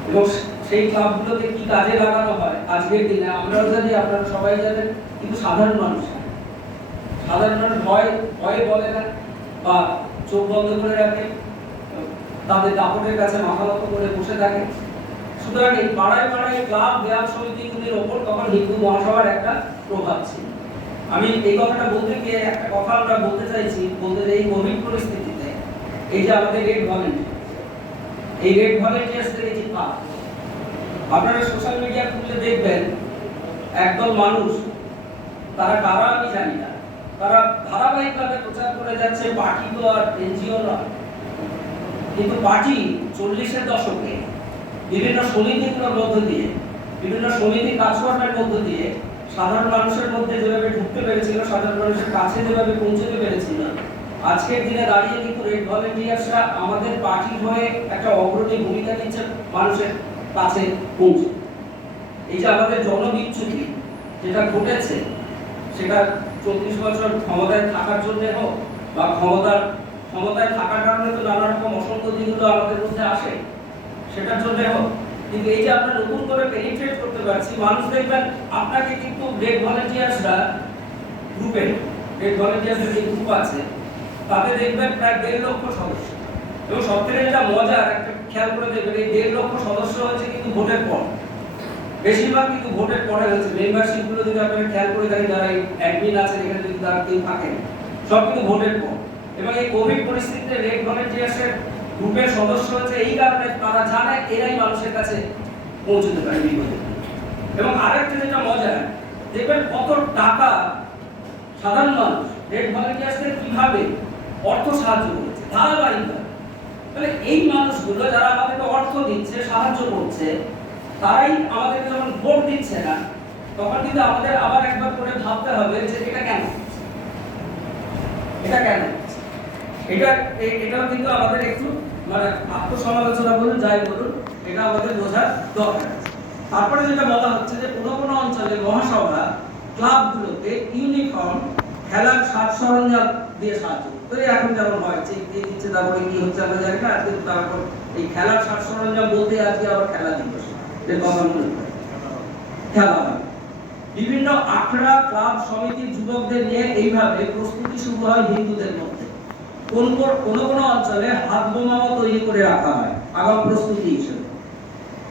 এবং সেই ক্লাবগুলোকে কি কাজে লাগানো হয় আজকের দিনে আমরাও জানি, আপনারা সবাই জানেন, কিন্তু সাধারণ মানুষ ভয়ে বলে না বা চোখ বন্ধ করে রাখে, তাদের দাপটের কাছে মাথা নত করে বসে থাকে। সুতরাং এই পাড়ায় পাড়ায় ক্লাব ব্যায়াম সমিতিগুলির ওপর তখন হিন্দু মহাসভার একটা প্রভাব ছিল। আমি এই কথাটা বলতে গিয়ে একটা কথা আমরা বলতে চাইছি, বলতে এই কোভিড পরিস্থিতিতে এই যে আমাদের রেড ভলেন্টিয়ার, এই রেড ভলেন্টিয়ার্সদের এই যে কাজ, আপনারা সোশ্যাল মিডিয়া খুললে দেখবেন একদল মানুষ, তারা কারা আমি জানি না, তারা ধারাবাহিকভাবে প্রচার করে যাচ্ছে পার্টি তো আর এনজিও নয়, কিন্তু পার্টি 40-এর দশকে বিভিন্ন সমিতিগুলোর মধ্য দিয়ে, বিভিন্ন সমিতির কাজকর্মের মধ্য দিয়ে সাধারণ মানুষের মধ্যে যেভাবে ঢুকতে পেরেছিল, সাধারণ মানুষের কাছে যেভাবে পৌঁছতে পেরেছিল, আজকের দিনে দাঁড়িয়ে কিন্তু রেড ভলেন্টিয়ার্সরা আমাদের পার্টির হয়ে একটা অগ্রণী ভূমিকা নিচ্ছে মানুষের কাছে পৌঁছে। এই যে আমাদের জনবিচ্যুতি যেটা ঘটেছে, সেটা 34 বছর ক্ষমতায় থাকার জন্য হোক বা ক্ষমতায় থাকার কারণে তো নানা রকম অসঙ্গতিগুলো আমাদের মধ্যে আসে, সেটার জন্য হোক, কিন্তু এই যে আমরা নতুন করে পেনিট্রেট করতে পারছি, মানুষ দেখবেন আপনাকে কিন্তু রেড ভলেন্টিয়ার্সরা গ্রুপে, রেড ভলেন্টিয়ার্সের যে গ্রুপ আছে তাতে দেখবেন প্রায় 1.5 লক্ষ সদস্য, এবং সবথেকে যেটা মজার একটা খেয়াল করে দেখবেন এই 1.5 লক্ষ সদস্য হচ্ছে কিন্তু ভোটের পর, বেশিরভাগ কিন্তু ভোটের পরে হচ্ছে। মেম্বারশিপ গুলো যদি আপনারা খেয়াল করে দেখেন, যারা অ্যাডমিন আছেন এখানে যদি তারা কেউ থাকেন, সব কিন্তু ভোটের পর। এবং এই কোভিড পরিস্থিতিতে রেড ভলেন্টিয়ার্সের গ্রুপের সদস্য হচ্ছে এই কারণে তারা জানে এরাই মানুষের কাছে পৌঁছতে পারে বিপদে। এবং আরেকটা যেটা মজা, দেখবেন কত টাকা সাধারণ মানুষ রেড ভলেন্টিয়ার্সদের কিভাবে অর্থ সাহায্য করেছে ধারাবাহিকভাবে। তাহলে এই মানুষগুলো যারা আমাদেরকে অর্থ দিচ্ছে, সাহায্য করছে, তারাই আমাদেরকে যখন ভোট দিচ্ছে না, তখন কিন্তু আমাদের আবার একবার করে ভাবতে হবে যে এটা কেন, এটা কেন, এটাও কিন্তু আমাদের একটু মানে আত্মসমালোচনা বলুন, যাই বলুন, এটা আমাদের বোঝার দরকার। তারপরে যেটা বলা হচ্ছে যে কোনো অঞ্চলে মহাসভা ক্লাবগুলোকে ইউনিফর্ম খেলার সাজ সরঞ্জাম দিয়ে সাহায্য, তো এখন যেমন হয় চেক দিয়ে দিচ্ছে, তারপরে কি হচ্ছে আমরা জানি না, কিন্তু তারপর এই খেলার সাজ সরঞ্জাম বলতে আজকে আবার খেলা দিবস এর কথা মনে করে খেলা হয়। বিভিন্ন আখড়া ক্লাব সমিতির যুবকদের নিয়ে এইভাবে প্রস্তুতি শুরু হয় হিন্দুদের মধ্যে। কোন অঞ্চলে হাত বোমাও তৈরি করে রাখা হয় আগাম প্রস্তুতি হিসেবে।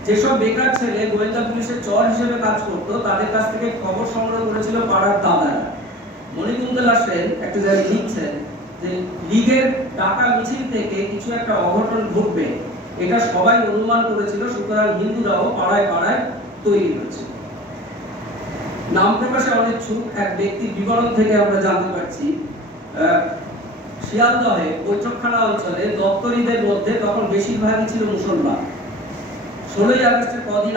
যেসব বেকার ছেলে গোয়েন্দা পুলিশের চর হিসেবে কাজ করত, তাদের কাছ থেকে খবর সংগ্রহ করেছিল পাড়ার দাদারা। মণিকুন্তলা সেন একটা জায়গায় লিখছেন যে লীগের টাকা মিছিল থেকে কিছু একটা অঘটন ঘটবে, এটা সবাই অনুমান করেছিল, সুতরাং হিন্দুরাও পাড়ায় পাড়ায় তৈরি হয়েছে। নাম প্রকাশে অনিচ্ছুক এক ব্যক্তির বিবরণ থেকে আমরা জানতে পারছি, শিয়ালদহে বৈঠকখানা অঞ্চলে দপ্তরিদের মধ্যে তখন বেশিরভাগই ছিল মুসলমান। 16ই আগস্টের কদিন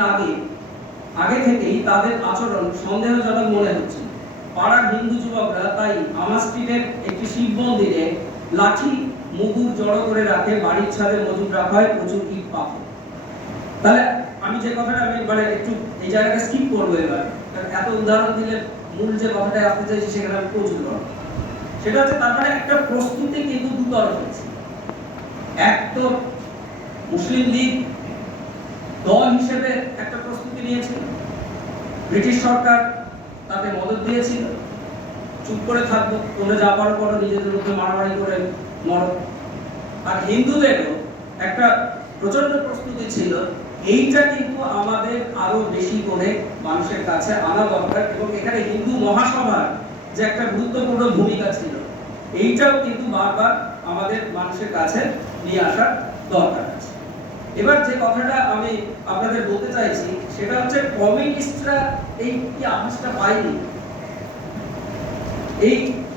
আগে থেকেই তাদের আচরণ সন্দেহজনক মনে হচ্ছে। পাড়ার হিন্দু যুবকরা তাই আমা স্ট্রিটের একটি শিব মন্দিরে লাঠি মুগুর জড়ো করে রাখে, বাড়ির ছাদে মজুদ রাখা হয় প্রচুর ইট পাথর। তাহলে আমি যে কথাটা মানে একটু এই জায়গাটা স্কিপ করবো এবার, এত উদাহরণ দিলে মূল যে কথাটা আসতে চাইছি সেখানে আমি প্রচুর করবো। সেটা হচ্ছে তার মানে একটা প্রস্তুতি কিন্তু দুতরফ হয়েছে। এক তো মুসলিম লীগ দল হিসেবে একটা প্রস্তুতি নিয়েছিল, ব্রিটিশ সরকার তাতে মদত দিয়েছিল, চুপ করে থাকবো, তোমরা যা পারো করো, নিজেদের মধ্যে মারামারি করে মরো। আর হিন্দুদেরও একটা প্রচন্ড প্রস্তুতি ছিল, এইটা কিন্তু আমাদের আরো বেশি করে মানুষের কাছে আনা দরকার। এবং এখানে হিন্দু মহাসভার যে একটা গুরুত্বপূর্ণ ভূমিকা ছিল, এইটাও কিন্তু বারবার আমাদের মানুষের কাছে নিয়ে আসার দরকার আছে। এবার যে কথাটা আমি আপনাদের বলতে চাইছি সেটা হচ্ছে কমিউনিস্টরা এই কি আভাসটা পায়নি।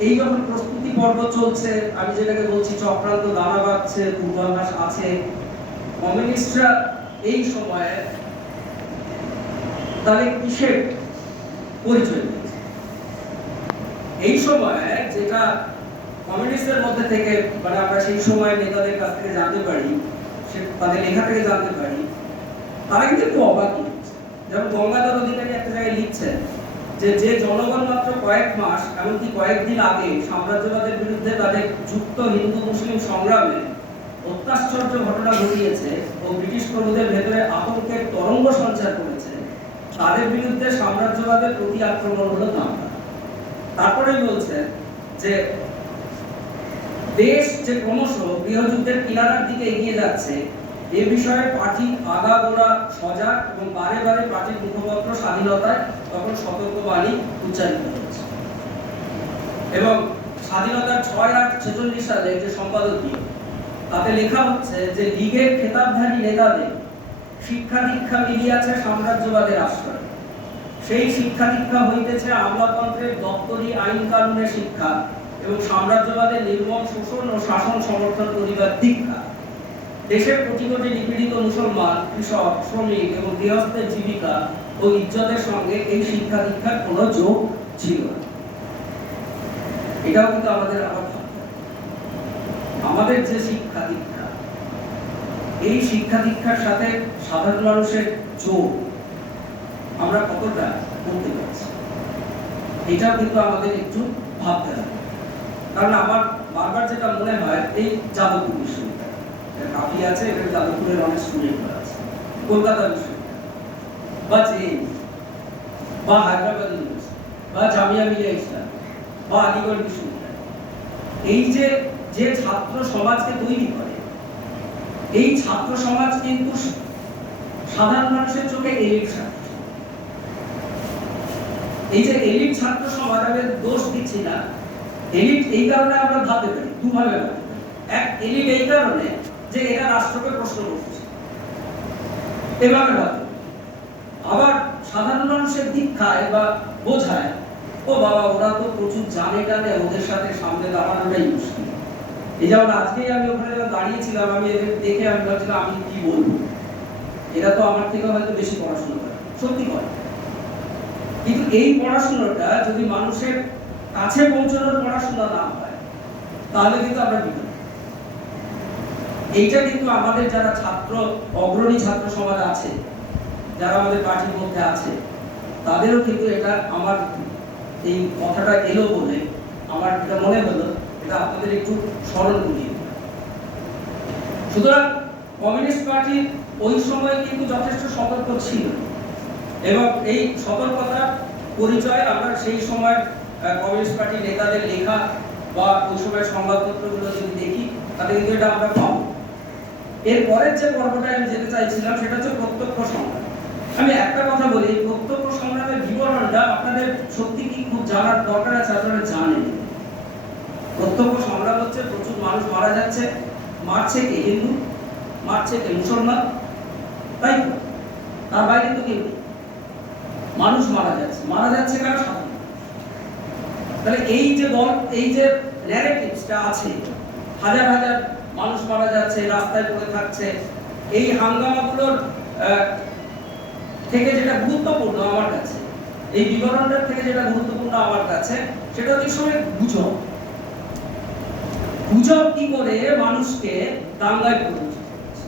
এই যখন প্রস্তুতি পর্ব চলছে, আমি যেটাকে বলছি চক্রান্ত দানা বাঁধছে, পূর্বাভাস আছে, কমিউনিস্টরা এই সময়ে তাহলে কিসের পরিচয় দিয়েছে? এই সময়ে যেটা কমিউনিস্টদের মধ্যে থেকে মানে আমরা সেই সময় নেতাদের কাছ থেকে জানতে পারি, তাদের লেখা থেকে জানতে পারি, তারা কিন্তু একটু অবাক হচ্ছে। যেমন গঙ্গাধর অধিকারী একটা জায়গায় লিখছেন যে জনগণ মাত্র কয়েক মাস এমনকি কয়েকদিন আগে সাম্রাজ্যবাদের বিরুদ্ধে তাদের যুক্ত হিন্দু মুসলিম সংগ্রামে অত্যাশ্চর্য ঘটনা ঘটিয়েছে ও ব্রিটিশ প্রভুদের ভেতরে আতঙ্কের তরঙ্গ সঞ্চার করেছে, তাদের বিরুদ্ধে সাম্রাজ্যবাদের প্রতি আক্রমণ হলো দাঙ্গা। তারপরেই বলছেন যে দেশ যে ক্রমশ গৃহযুদ্ধের কিনারার দিকে এগিয়ে যাচ্ছে, এ বিষয়ে পার্টি আগাগোড়া সজাগ এবং বারে বারে পার্টির মুখপত্র স্বাধীনতায় তখন সতর্কবাণী উচ্চারিত হয়েছে। এবং স্বাধীনতার 6/8/46 সালে যে সম্পাদকীয়, তাতে লেখা হচ্ছে যে লীগের খেতাবধারী নেতাদের শিক্ষা দীক্ষা মিলিয়াছে সাম্রাজ্যবাদের আশ্রয়, সেই শিক্ষা দীক্ষা হইতেছে আমলাতন্ত্রের দপ্তরি আইন কানুনের শিক্ষা এবং সাম্রাজ্যবাদের নির্মম শোষণ ও শাসন সমর্থন করিবার দীক্ষা। দেশের কোটি কোটি নিপীড়িত মুসলমান, কৃষক, শ্রমিক এবং গৃহস্থের জীবিকা ও ইজ্জতের সঙ্গে এই শিক্ষা দীক্ষার কোনো যোগ ছিল না। এটাও কিন্তু আমাদের আবার ভাবতে হবে। আমাদের যে শিক্ষা দীক্ষা, এই শিক্ষা দীক্ষার সাথে সাধারণ মানুষের যোগ আমরা কতটা করতে পারছি, এটাও কিন্তু আমাদের একটু ভাবতে হবে। কারণ আমার বারবার যেটা মনে হয়, এই যাদবপুর বিশ্ববিদ্যালয় কাফি আছে, এখানে যাদবপুরের অনেক স্টুডেন্ট আছে, কলকাতা বিশ্ববিদ্যালয় বা জেএমইউ বা হায়দ্রাবাদ ইউনিভার্সিটি বা জামিয়া মিলিয়া ইসলাম বা আলিগড় বিশ্ববিদ্যালয়, এই যে ছাত্র সমাজকে তৈরি করে, এই ছাত্র সমাজ কিন্তু সাধারণ মানুষের চোখে এলিট ছাত্র। এই যে এলিট ছাত্র সমাজ, আমি দোষ দিচ্ছি না, এলিট এই কারণে আমরা ভাবতে পারি, দুভাবে ভাবতে পারি। এক, এলিট এই কারণে যে এরা রাষ্ট্রকে প্রশ্ন করছে, এভাবে ভাবতে। আবার সাধারণ মানুষের দীক্ষায় বা বোঝায়, ও বাবা ওরা তো প্রচুর জানে টানে, ওদের সাথে সামনে দাঁড়ানোটাই মুশকিল। এই যেমন আজকেই আমি ওখানে দাঁড়িয়েছিলাম, আমি এদের দেখে আমি ভাবছিলাম আমি কি বলবো, এরা তো আমার থেকে হয়তো বেশি পড়াশোনা করে, সত্যি করে। কিন্তু এই পড়াশোনাটা যদি মানুষের কাছে পৌঁছানোর পড়াশোনা না হয়, তাহলে কিন্তু আমরা বিপদ। এইটা কিন্তু আমাদের যারা ছাত্র, অগ্রণী ছাত্র সমাজ আছে, যারা আমাদের পার্টির মধ্যে আছে, তাদেরও কিন্তু এটা, আমার এই কথাটা এলো বলে আমার এটা মনে হলো, এটা আপনাদের একটু স্মরণ করিয়ে দিই। সুতরাং কমিউনিস্ট পার্টি ওই সময় কিন্তু যথেষ্ট সতর্ক ছিল, এবং এই সতর্কতার পরিচয় আমরা সেই সময় কমিউনিস্ট পার্টির নেতাদের লেখা বা ওই সময় সংবাদপত্রগুলো যদি দেখি, তাহলে কিন্তু এটা আমরা পাবো। এরপরের যে পর্বটায় আমি যেতে চাইছিলাম, সেটা হচ্ছে প্রত্যক্ষ সংগ্রাম। আমি একটা কথা বলি, প্রত্যক্ষ সংগ্রামের বিবরণটা আপনাদের সত্যি কি খুব জানার দরকার আছে, আপনারা জানেন। প্রত্যক্ষ সংগ্রাম হচ্ছে প্রচুর মানুষ মারা যাচ্ছে, মারছে কে? হিন্দু, মারছে কে? মুসলমান, তাই তো? তার বাইরে তো কেউ মানুষ মারা যাচ্ছে কেন? সাধারণ। তাহলে এই যে দল, এই যে ন্যারেটিভসটা আছে, হাজার হাজার মানুষ মারা যাচ্ছে, রাস্তায় পড়ে থাকছে, এই হাঙ্গামাগুলোর থেকে যেটা গুরুত্বপূর্ণ আমার কাছে, এই বিবরণটার থেকে যেটা গুরুত্বপূর্ণ আমার কাছে, সেটা হচ্ছে সময় গুজব। গুজব কি করে মানুষকে দাঙ্গায় পরিণত করছে,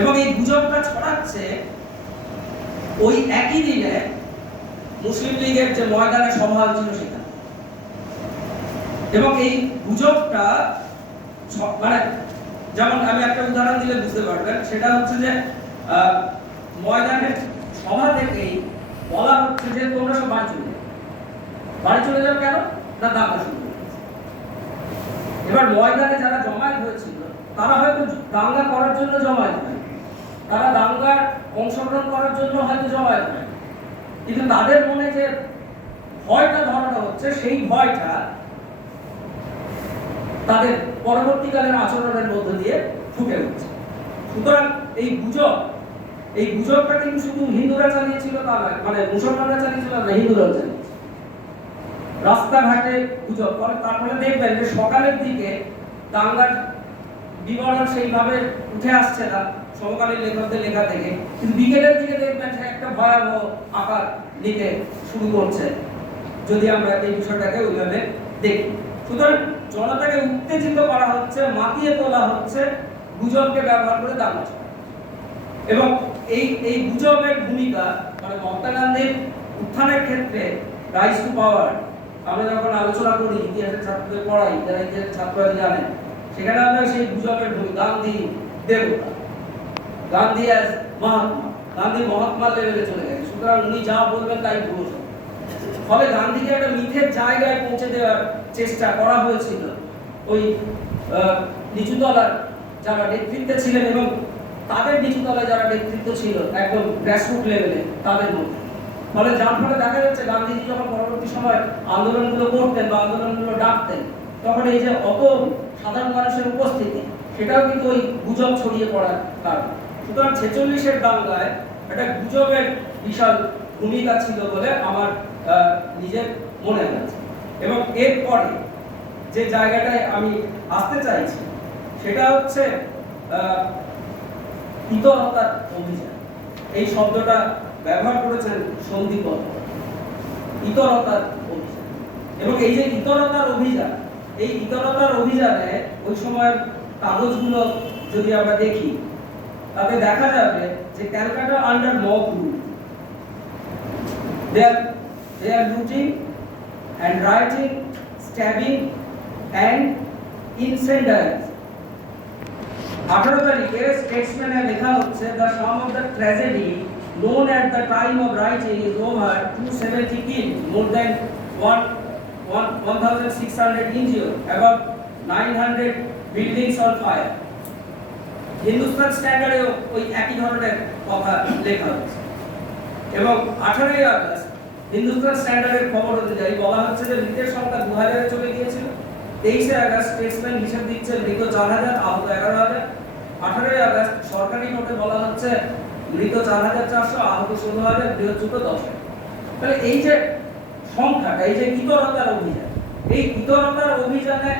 এবং এই গুজবটা ছড়াচ্ছে ওই একই দিনে মুসলিম লীগের যে ময়দানে সভা হয়েছিল সেখানে। এবং এই গুজবটা মানে, যেমন আমি একটা উদাহরণ দিলে বুঝতে পারবেন, সেটা হচ্ছে যে ময়দানের সভা থেকেই বলা হচ্ছে যে তোমরা সব বাড়ি চলে যাও। কেন? না, দাঙ্গা শুরু হয়েছে। এবার ময়দানে যারা জমায়েত হয়েছিল, তারা হয়তো দাঙ্গা করার জন্য জমায়েত হয়, তারা দাঙ্গার অংশগ্রহণ করার জন্য হয়তো জমায়েত হয়, কিন্তু তাদের মনে যে ভয়টা ধরানো হচ্ছে, সেই ভয়টা তাদের পরবর্তীকালের আচরণের মধ্য দিয়ে ফুটে উঠছে। সুতরাং এই গুজবটা কিন্তু শুধু হিন্দুরা চালিয়েছিল তা নয়, মানে মুসলমানরা চালিয়েছিল না, হিন্দুরাও চালিয়েছিল। রাস্তাঘাটে গুজব করে, তারপরে দেখবেন যে সকালের দিকে দাঙ্গার বিবরণ সেইভাবে উঠে আসছে না সমকালীন লেখকদের লেখা থেকে, কিন্তু বিকেলের দিকে দেখবেন যে একটা ভয়াবহ আকার নিতে শুরু করছে, যদি আমরা এই বিষয়টাকে ওইভাবে দেখি। সুতরাং জনতাকে উত্তেজিত করা হচ্ছে, মাতিয়ে তোলা হচ্ছে, গুজবকে ব্যবহার করে দাঙ্গা চলে। এবং এই গুজবের ভূমিকা, মানে মহাত্মা গান্ধীর উত্থানের ক্ষেত্রে রাইজ টু পাওয়ার, আমরা যখন আলোচনা করি, ইতিহাসের ছাত্রদের পড়াই, যারা ইতিহাসের ছাত্ররা জানেন, সেখানে আমরা সেই গুজবের ভূমিকা, গান্ধী দেবতা, গান্ধী অ্যাজ মহাত্মা, গান্ধী মহাত্মা লেভেলে চলে গেছে। সুতরাং উনি যা বলবেন তাই ভুল। ফলে গান্ধীকে একটা মিথের জায়গায় পৌঁছে দেওয়ার চেষ্টা করা হয়েছিল ওই নিচুতলার যারা নেতৃত্বে ছিলেন এবং তাদের নিচুতলায় যারা নেতৃত্ব ছিল একদম গ্রাসরুট লেভেলে তাদের মধ্যে, ফলে যার ফলে দেখা যাচ্ছে গান্ধীজি যখন পরবর্তী সময় আন্দোলনগুলো করতেন বা আন্দোলনগুলো ডাকতেন, তখন এই যে অত সাধারণ মানুষের উপস্থিতি, সেটাও কিন্তু ওই গুজব ছড়িয়ে পড়ার কারণ। সুতরাং 46-এর দাঙ্গায় একটা গুজবের বিশাল ভূমিকা ছিল বলে আমার নিজের মনে হয়েছে। এবং এরপরে যে জায়গাটায় আমি আসতে চাইছি সেটা হচ্ছে ইতরতার অভিযান। এই শব্দটা ব্যবহার করেছেন সন্দীপ, ইতরতার অভিযান। এবং এই যে ইতরতার অভিযান, এই ইতরতার অভিযানে ওই সময়ের কাগজগুলো যদি আমরা দেখি, তাতে দেখা যাবে যে Calcutta under mob rule, they are looting and rioting, stabbing and incendiaries. 18 তারিখে স্টেটসম্যানে লেখা হচ্ছে the sum of the tragedy known at the time of writing is over 270 killed, more than 1600 injured, about 900 buildings on fire. Hindustan স্ট্যান্ডার্ডে ওই একই ধরনের কথা লেখা হচ্ছে। এবং 18 আগস্ট হিন্দুস্তান স্ট্যান্ডার্ডের খবর অনুযায়ী বলা হচ্ছে যে মৃতের সংখ্যা 2000-এ চলে গিয়েছিল। 23 আগস্ট স্টেটসম্যান হিসাব দিচ্ছে মৃত 4000, আহত 11000। 18 আগস্ট সরকারি নোটে বলা হচ্ছে মৃত 4400, আহত 16000, গৃহচ্যুত 10,000। তাহলে এই যে সংখ্যাটা, এই যে ইতরতার অভিযান, এই ইতরতার অভিযানে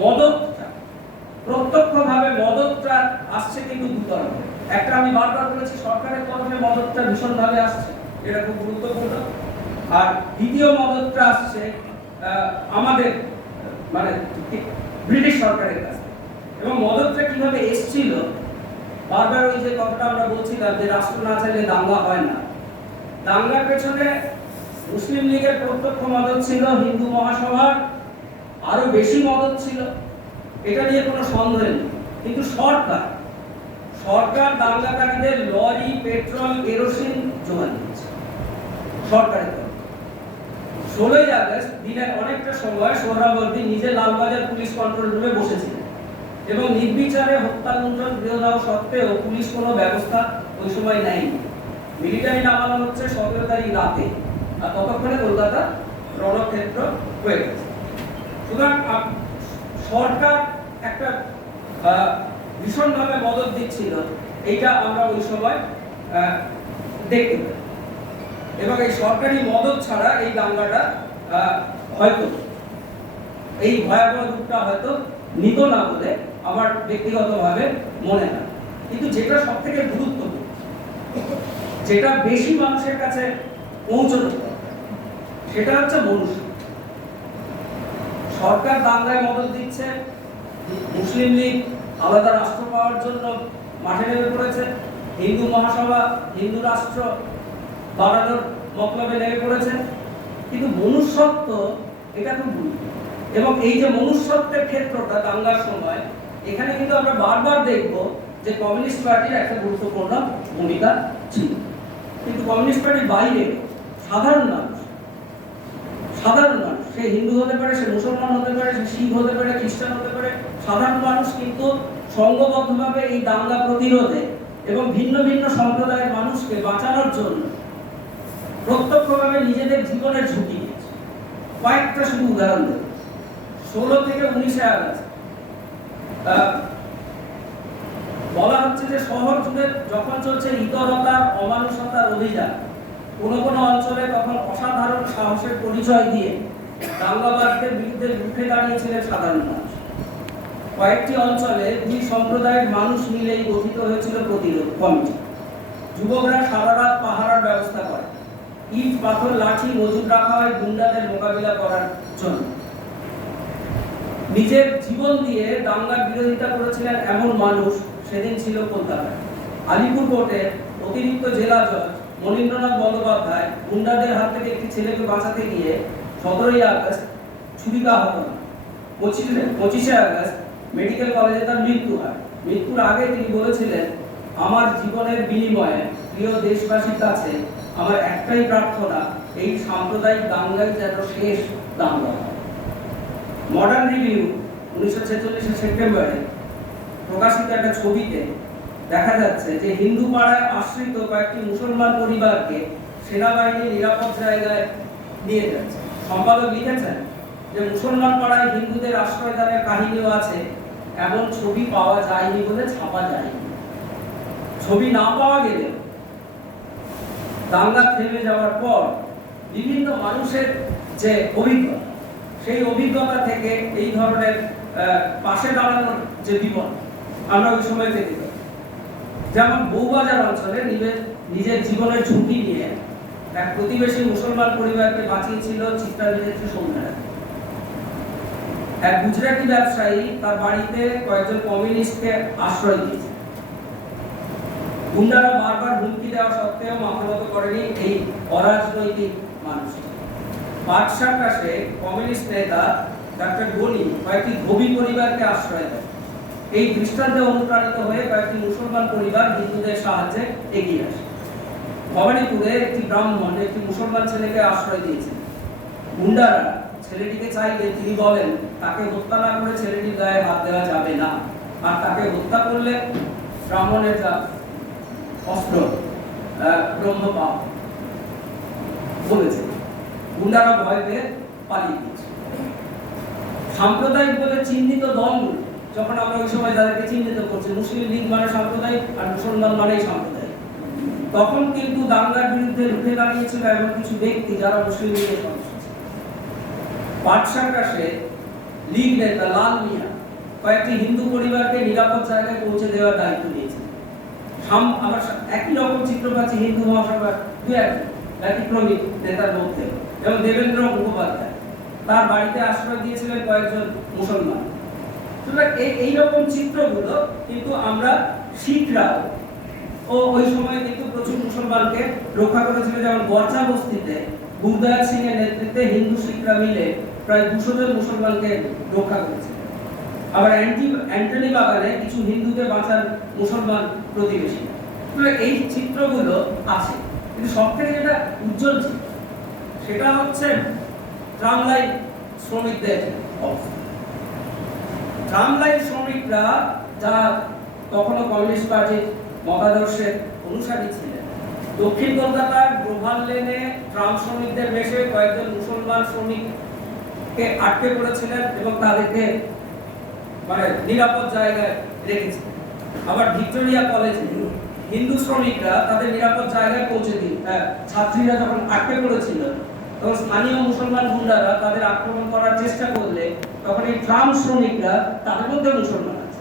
মদতটা, প্রত্যক্ষভাবে মদতটা আসছে কিন্তু দুতরফে। একটা আমি বারবার বলেছি, সরকারের তরফে মদতটা ভীষণভাবে আসছে, এটা খুব গুরুত্বপূর্ণ। আর দ্বিতীয় মদতটা আসছে আমাদের মানে ব্রিটিশ সরকারের কাছে। এবং মদতটা কিভাবে এসেছিল, বারবার ওই যে কথাটা আমরা বলছিলাম যে রাষ্ট্র না চাইলে দাঙ্গা হয় না, দাঙ্গার পেছনে মুসলিম লীগের প্রত্যক্ষ মদত ছিল, হিন্দু মহাসভার আরো বেশি মদত ছিল, এটা নিয়ে কোনো সন্দেহ নেই। কিন্তু সরকার দাঙ্গাকারীদের লরি, পেট্রোল, কেরোসিন জোগান দিয়েছে সরকারের তরফে। 16 আগস্ট দিনের অনেকটা সময় সোহরাওয়ার্দী নিজে লালবাজার পুলিশ কন্ট্রোল রুমে বসেছিলেন এবং নির্বিচারে হত্যা, লুণ্ঠন, গৃহদাহ সত্ত্বেও পুলিশ কোনো ব্যবস্থা ওই সময় নেয়নি। মিলিটারি নামানো হচ্ছে 17 তারিখ রাতে, আর ততক্ষণে কলকাতা রণক্ষেত্র হয়ে গেছে। সুতরাং সরকার একটা ভীষণভাবে মদত দিচ্ছিল, এইটা আমরা ওই সময় দেখতে পাই। এবং এই সরকারি মদত ছাড়া এই দাঙ্গাটা হয়তো, এই ভয়াবহ রূপটা হয়তো নিত না বলে আমার ব্যক্তিগতভাবে মনে হয়। কিন্তু যেটা সব থেকে গুরুত্বপূর্ণ, যেটা বেশি মানুষের কাছে পৌঁছতে সেটা হচ্ছে মনুষ্য। সরকার দাঙ্গায় মদত দিচ্ছে, মুসলিম লীগ আলাদা রাষ্ট্র পাওয়ার জন্য মাঠে নেমে পড়েছে, হিন্দু মহাসভা হিন্দু রাষ্ট্র বানানোর মতলবে নেমে পড়েছে। কিন্তু মনুষ্যত্ব এটা খুব গুরুত্বপূর্ণ। এবং এই যে মনুষ্যত্বের ক্ষেত্রটা দাঙ্গার সময়, এখানে কিন্তু আমরা বারবার দেখব যে কমিউনিস্ট পার্টির একটা গুরুত্বপূর্ণ ভূমিকা ছিল। কিন্তু কমিউনিস্ট পার্টির বাইরে সাধারণ মানুষ, সে হিন্দু হতে পারে, সে মুসলমান হতে পারে, সে শিখ হতে পারে, খ্রিস্টান হতে পারে, সাধারণ মানুষ কিন্তু সংঘবদ্ধভাবে এই দাঙ্গা প্রতিরোধে এবং ভিন্ন ভিন্ন সম্প্রদায়ের মানুষকে বাঁচানোর জন্য প্রত্যক্ষভাবে নিজেদের জীবনের ঝুঁকি নিয়েছে। কয়েকটা শুধু উদাহরণ দেব। 16 থেকে 19 আগস্ট বলা হচ্ছে যে শহর জুড়ে যখন চলছে ইতরতার, অমানুষতার অভিযান, কোন কোন অঞ্চলে তখন অসাধারণ সাহসের পরিচয় দিয়ে দাঙ্গাবাজদের বিরুদ্ধে রুখে দাঁড়িয়েছিলেন সাধারণ মানুষ। কয়েকটি অঞ্চলে দুই সম্প্রদায়ের মানুষ মিলেই গঠিত হয়েছিল প্রতিরোধ কমিটি। যুবকরা সারা রাত পাহারার ব্যবস্থা করে, ইট, পাথর, লাঠি মজুদ রাখা হয় গুন্ডাদের মোকাবিলা করার জন্য। নিজের জীবন দিয়ে দাঙ্গার বিরোধিতা করেছিলেন এমন মানুষ সেদিন ছিল কলকাতায়। আলিপুর কোর্টের অতিরিক্ত জেলা জজ মনীন্দ্রনাথ বন্দ্যোপাধ্যায় গুন্ডাদের হাত থেকে একটি ছেলেকে বাঁচাতে গিয়ে 17 আগস্ট ছুরিকাহত হন। 25 আগস্ট মেডিকেল কলেজে তার মৃত্যু হয়। মৃত্যুর আগে তিনি বলেছিলেন, আমার জীবনের বিনিময়ে প্রিয় দেশবাসীর কাছে আমার একটাই প্রার্থনা, এই সাম্প্রদায়িক দাঙ্গাই যেন শেষ দাঙ্গা হয়। মডার্ন রিভিউ 1946 সেপ্টেম্বরে প্রকাশিত একটা ছবিতে দেখা যাচ্ছে যে হিন্দু পাড়ায় আশ্রিত কয়েকটি মুসলমান পরিবারকে সেনাবাহিনী নিরাপদ জায়গায় নিয়ে যাচ্ছে। সম্পাদক লিখেছেন যে মুসলমান পাড়ায় হিন্দুদের আশ্রয়দানের কাহিনীও আছে, এমন ছবি পাওয়া যায়নি বলে ছাপা যায়নি। ছবি না পাওয়া গেলে দাঙ্গা থেমে যাওয়ার পর বিভিন্ন মানুষের যে অভিজ্ঞতা, সেই অভিজ্ঞতা থেকে এই ধরনের পাশে দাঁড়ানোর যে বিপদ আমরা ওই সময় পেতে পারি। যেমন বউবাজার অঞ্চলে নিজের জীবনের ঝুঁকি নিয়ে এক প্রতিবেশী মুসলমান পরিবারকে বাঁচিয়েছিল চিত্রাভিনেত্রী সৌম্যা। এক গুজরাটি ব্যবসায়ী তার বাড়িতে কয়েকজন কমিউনিস্টকে আশ্রয় দিয়েছে। গুন্ডারা বারবার হুমকি দেওয়া সত্ত্বেও মাথানত করেনি এই অরাজনৈতিক মানুষ। পাটসাকাশে কমিউনিস্ট নেতা ডক্টর গনি কয়েকটি ধোবি পরিবারকে আশ্রয় দেয়। এই দৃষ্টান্তে অনুপ্রাণিত হয়ে কয়েকটি মুসলমান পরিবার হিন্দুদের সাহায্যে এগিয়ে আসে। ভবানীপুরে একটি ব্রাহ্মণ একটি মুসলমান ছেলেকে আশ্রয় দিয়েছে। গুন্ডারা ছেলেটিকে চাইলে তিনি বলেন তাকে হত্যা না করে ছেলেটির গায়ে হাত দেওয়া যাবে না, আর তাকে হত্যা করলে ব্রাহ্মণের যা অস্ত্র ব্রহ্মপাপ বলেছে। গুন্ডারা ভয় পেয়ে পালিয়ে গিয়েছে। সাম্প্রদায়িক বলে চিহ্নিত দলগুলো যখন আমরা ওই সময় তাদেরকে চিহ্নিত করছি, মুসলিম লীগ মানে সাম্প্রদায়িক আর মুসলমান মানেই সাম্প্রদায়িক, তখন কিন্তু দাঙ্গার বিরুদ্ধে রুখে দাঁড়িয়েছিল এমন কিছু ব্যক্তি যারা মুসলিম লীগের সদস্য ছিল। পাটসাকাশে লীগ নেতা লাল মিয়া কয়েকটি হিন্দু পরিবারকে নিরাপদ জায়গায় পৌঁছে দেওয়ার দায়িত্ব নিয়েছে। আবার একই রকম চিত্র পাচ্ছি হিন্দু মহাসভার দু এক ব্যতিক্রমী নেতার মধ্যে, যেমন দেবেন্দ্র মুখোপাধ্যায়, তার বাড়িতে আশ্রয় দিয়েছিলেন কয়েকজন মুসলমান। এইরকম চিত্রগুলো কিন্তু আমরা শিখরাও ওই সময় কিন্তু প্রচুর মুসলমানকে রক্ষা করেছিল। যেমন গরচা বস্তিতে গুরদাস সিং এর নেতৃত্বে হিন্দু শিখরা মিলে প্রায় 200 জন মুসলমানকে রক্ষা করেছিল। আবার অ্যান্টনি বাগানে কিছু হিন্দুকে বাঁচান মুসলমান প্রতিবেশী। এই চিত্রগুলো আছে, কিন্তু সবথেকে যেটা উজ্জ্বল চিত্র সেটা হচ্ছে ট্রামলাইন শ্রমিকদের অবস্থা। ট্রামলাইন শ্রমিকরা যারা তখনও কমিউনিস্ট পার্টির মতাদর্শের অনুসারী ছিলেন, দক্ষিণ কলকাতার গ্লোবাল লেনে ট্রাম শ্রমিকদের বেশে কয়েকজন মুসলমান শ্রমিককে আটকে পড়েছিলেন এবং তাদেরকে নিরাপদ জায়গায় রেখেছিলেন। আবার ভিক্টোরিয়া কলেজে হিন্দু শ্রমিকরা তাদের নিরাপদ জায়গায় পৌঁছে দিন। ছাত্রীরা যখন আটকে পড়েছিল তখন স্থানীয় মুসলমান গুন্ডারা তাদের আক্রমণ করার চেষ্টা করলে তখন এই ট্রাম শ্রমিকরা, তাদের মধ্যে মুসলমান আছে,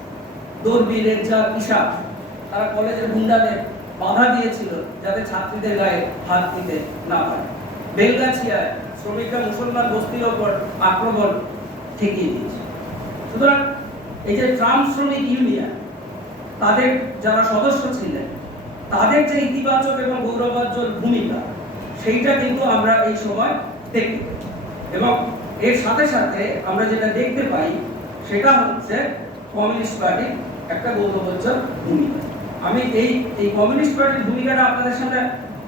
দর্বি, রেজ্জা, কিসাব, তারা কলেজের গুন্ডাদের বাধা দিয়েছিল যাতে ছাত্রীদের গায়ে হাত দিতে না পারে। বেলগাছিয়ায় শ্রমিকরা মুসলমান বস্তির ওপর আক্রমণ ঠেকিয়ে দিয়েছে। সুতরাং এই যে ট্রাম শ্রমিক ইউনিয়ন, তাদের যারা সদস্য ছিলেন, তাদের যে ইতিবাচক এবং গৌরবোজ্জ্বল ভূমিকা, সেইটা কিন্তু আমরা এই সময় দেখতে পাই। এবং এর সাথে সাথে আমরা যেটা দেখতে পাই সেটা হচ্ছে কমিউনিস্ট পার্টির একটা গৌরবোজ্জ্বল ভূমিকা। আমি এই কমিউনিস্ট পার্টির ভূমিকাটা আপনাদের সাথে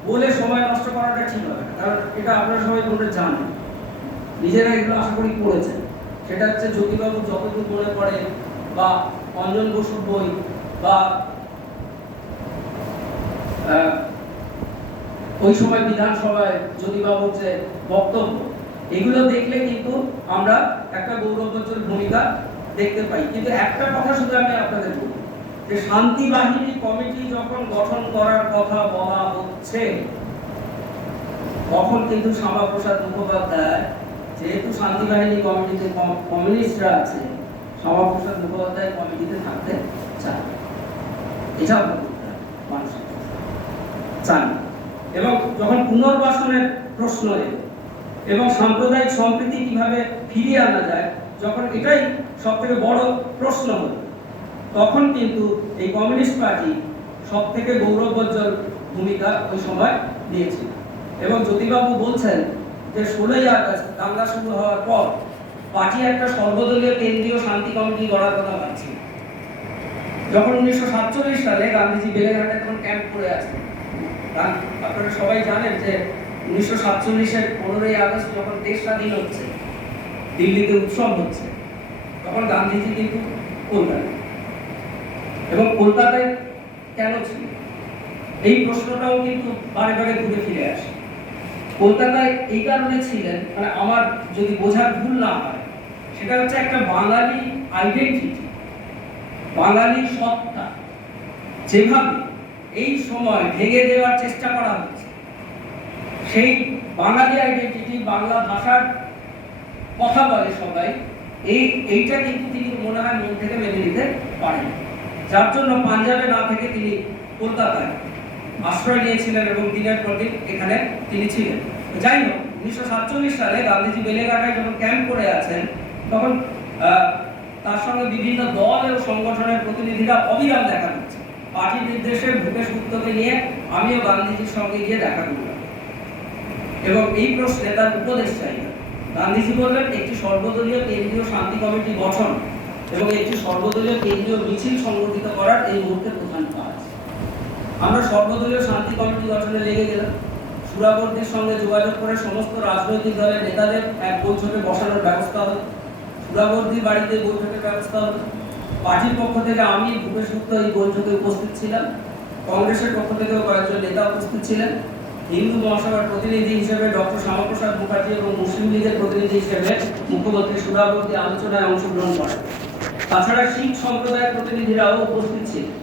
বলে সময় নষ্ট করাটা ঠিক হবে না, কারণ এটা আপনারা সবাই বলতে জানেন, নিজেরা এগুলো আশা করি পড়েছেন। সেটা হচ্ছে জ্যোতিবাবু যতটুকু মনে পড়ে, বা অঞ্জন বসুর বই, বা ওই সময় বিধানসভায় জ্যোতিবাবুর যে বক্তব্য, এগুলো দেখলে কিন্তু আমরা একটা গৌরবোজ্জ্বল ভূমিকা দেখতে পাই। কিন্তু একটা কথা শুধু আমি আপনাদের বলব, যে শান্তি বাহিনী কমিটি যখন গঠন করার কথা বলা হচ্ছে, তখন কিন্তু শ্যামাপ্রসাদ মুখোপাধ্যায়, যেহেতু শান্তি বাহিনী কমিটিতে কমিউনিস্টরা আছে, শ্যামাপ্রসাদ মুখোপাধ্যায় কমিটিতে থাকতে চান, এটা মানুষ চান। এবং যখন পুনর্বাসনের প্রশ্ন এলো এবং সাম্প্রদায়িক সম্প্রীতি কিভাবে ফিরিয়ে আনা যায়, যখন এটাই সবথেকে বড় প্রশ্ন হলো, তখন কিন্তু এই কমিউনিস্ট পার্টি সবথেকে গৌরবোজ্জ্বল ভূমিকা ওই সময় নিয়েছিল। এবং জ্যোতিবাবু বলছেন যে 16ই আগস্ট দাঙ্গা শুরু হওয়ার পর পার্টি একটা সর্বদলীয় কেন্দ্রীয় শান্তি কমিটি গড়ার কথা ভাবছিল। যখন 1947 সালে গান্ধীজি বেলেঘাটে তখন ক্যাম্প করে আছেন, আপনারা সবাই জানেন যে 1947-এর 15ই আগস্ট যখন দেশ স্বাধীন হচ্ছে, দিল্লিতে উৎসব হচ্ছে, তখন গান্ধীজি কিন্তু কলকাতায়। এবং কলকাতায় কেন ছিল, এই প্রশ্নটাও কিন্তু বারে বারে ঘুরে ফিরে আসে। কলকাতায় এই কারণে ছিলেন, মানে আমার যদি বোঝার ভুল না হয়, সেটা হচ্ছে একটা বাঙালি আইডেন্টিটি, বাঙালি সত্তা যেভাবে এই সময় ভেঙে দেওয়ার চেষ্টা করা হচ্ছে, সেই বাঙালি আইডেন্টিটি, বাংলা ভাষার কথা বলে সবাই, এইটা কিন্তু তিনি মনে হয় মন থেকে মেনে নিতে পারেন, যার জন্য পাঞ্জাবে না থেকে তিনি কলকাতায় আশ্রয় নিয়েছিলেন এবং দিনের পর দিন এখানে তিনি ছিলেন। যাই হোক, 1947 সালে গান্ধীজি বেলেঘাটায় যখন ক্যাম্প করে আছেন, তখন তার সঙ্গে বিভিন্ন দল এবং সংগঠনের প্রতিনিধিরা অবিরাম দেখা করছে। পার্টির নির্দেশে ভূপেশ গুপ্তকে নিয়ে আমিও গান্ধীজির সঙ্গে গিয়ে দেখা করলাম এবং এই প্রশ্নে তার উপদেশ চাইলাম। গান্ধীজি বললেন, একটি সর্বদলীয় কেন্দ্রীয় শান্তি কমিটি গঠন এবং একটি সর্বদলীয় কেন্দ্রীয় মিছিল সংগঠিত করার এই মুহূর্তে প্রধান কাজ। আমরা সর্বদলীয় শান্তি কমিটি গঠনে লেগে গেলাম। সুরাবর্দীর সঙ্গে যোগাযোগ করে সমস্ত রাজনৈতিক দলের নেতাদের এক বৈঠকে বসানোর ব্যবস্থা হলো। সুরাবর্দীর বাড়িতে বৈঠকের ব্যবস্থা হলো। পার্টির পক্ষ থেকে আমি, ভূপেশ গুপ্ত এই বৈঠকে উপস্থিত ছিলাম। কংগ্রেসের পক্ষ থেকেও কয়েকজন নেতা উপস্থিত ছিলেন। হিন্দু মহাসভার প্রতিনিধি হিসেবে ডক্টর শ্যামাপ্রসাদ মুখার্জি এবং মুসলিম লীগের প্রতিনিধি হিসেবে মুখ্যমন্ত্রী সুরাবর্দী আলোচনায় অংশগ্রহণ করেন। তাছাড়া শিখ সম্প্রদায়ের প্রতিনিধিরাও উপস্থিত ছিলেন।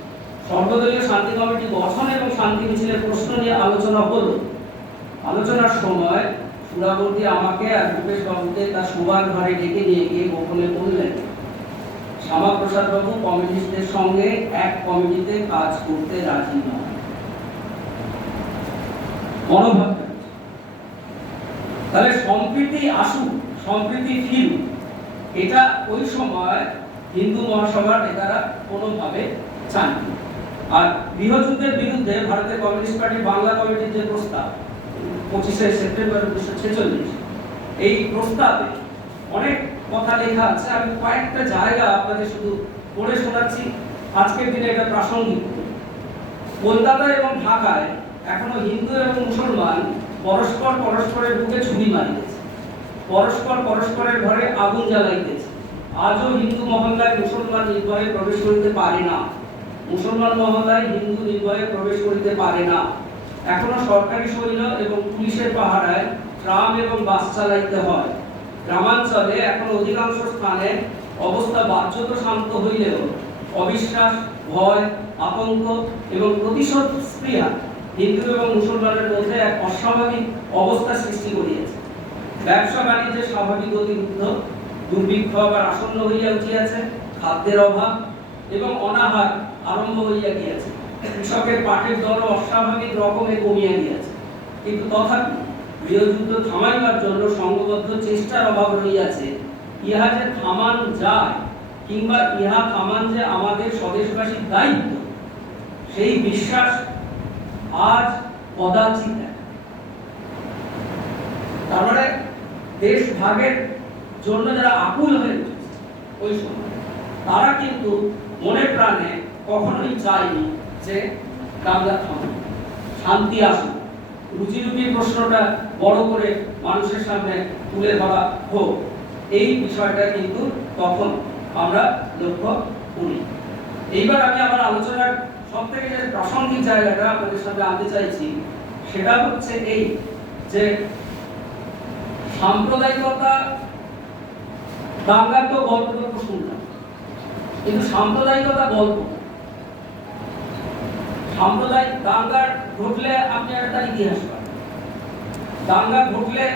সর্বদলীয় শান্তি কমিটি গঠন এবং শান্তি মিছিলের প্রশ্ন নিয়ে আলোচনা হলো। আলোচনার সময় সুরাবর্দী আমাকে আর ভূপেশ বাবুকে তার শোবার ঘরে ডেকে নিয়ে গিয়ে গোপনে বললেন, শ্যামাপ্রসাদ বাবু কমিউনিস্টদের সঙ্গে এক কমিটিতে কাজ করতে রাজি নয়। মনোভাব, তাহলে সম্প্রীতি আসুক, সম্প্রীতি ফিরুক, এটা ওই সময় হিন্দু মহাসভার নেতারা কোনোভাবে চাননি। আর গৃহযুদ্ধের বিরুদ্ধে ভারতের কমিউনিস্ট পার্টির বাংলা কমিটির যে প্রস্তাব 25শে সেপ্টেম্বর 1946, এই প্রস্তাবে অনেক কথা লেখা আছে। আমি কয়েকটা জায়গা আপনাদের শুধু পড়ে শোনাচ্ছি, আজকের দিনে এটা প্রাসঙ্গিক। কলকাতা এবং ঢাকায় এখনো হিন্দু এবং মুসলমান পরস্পর পরস্পরের বুকে ছুরি মারিতেছে, পরস্পর পরস্পরের ঘরে আগুন জ্বালাইতেছে। আজও হিন্দু মহল্লায় মুসলমান নির্ভয়ে প্রবেশ করিতে পারে না, মুসলমান মহল্লায় হিন্দু নির্ভয়ে প্রবেশ করিতে পারে না। এখনো সরকারি সৈন্য এবং পুলিশের পাহারায় ট্রাম এবং বাস চালাইতে হয়। গ্রামাঞ্চলে এখন অধিকাংশ স্থানে অবস্থা বাহ্যত শান্ত হইলেও অবিশ্বাস, ভয়, আতঙ্ক এবং প্রতিশোধ স্পৃহা হিন্দু এবং মুসলমানের মধ্যে এক অস্বাভাবিক অবস্থা সৃষ্টি করিয়াছে। ব্যবসা বাণিজ্যের স্বাভাবিক গতিরুদ্ধ, দুর্ভিক্ষ আবার আসন্ন হইয়া উঠিয়াছে, খাদ্যের অভাব এবং অনাহার আরম্ভ হইয়া গিয়াছে। কৃষকের পাটের দর অস্বাভাবিক রকমে কমিয়া গিয়াছে, কিন্তু তথাপি গৃহযুদ্ধ থামাইবার জন্য সংঘবদ্ধ চেষ্টার অভাব রইয়াছে। ইহা যে থামান যায়, কিংবা ইহা থামান যে আমাদের স্বদেশবাসীর দায়িত্ব, সেই বিশ্বাস আজ কদাচিৎ। তার মানে দেশ ভাগের জন্য যারা আকুল হয়ে উঠেছে ওই সময়, তারা কিন্তু মনে প্রাণে কখনোই চায়নি যে দাঙ্গা থামুক, শান্তি আসুক, রুজি রুটির প্রশ্নটা বড় করে মানুষের সামনে তুলে ধরা হোক। এই বিষয়টা কিন্তু তখন আমরা লক্ষ্য করি। এইবার আমি আমার আলোচনার সবথেকে যে প্রাসঙ্গিক জায়গাটা আপনাদের সাথে আনতে চাইছি, সেটা হচ্ছে এই যে সাম্প্রদায়িকতা। দাঙ্গার তো গল্প শুনলাম, কিন্তু সাম্প্রদায়িকতা গল্প, সাম্প্রদায়িক দাঙ্গার ঘটলে আপনি একটা ইতিহাস পাবেন। দাঙ্গা ঘটলে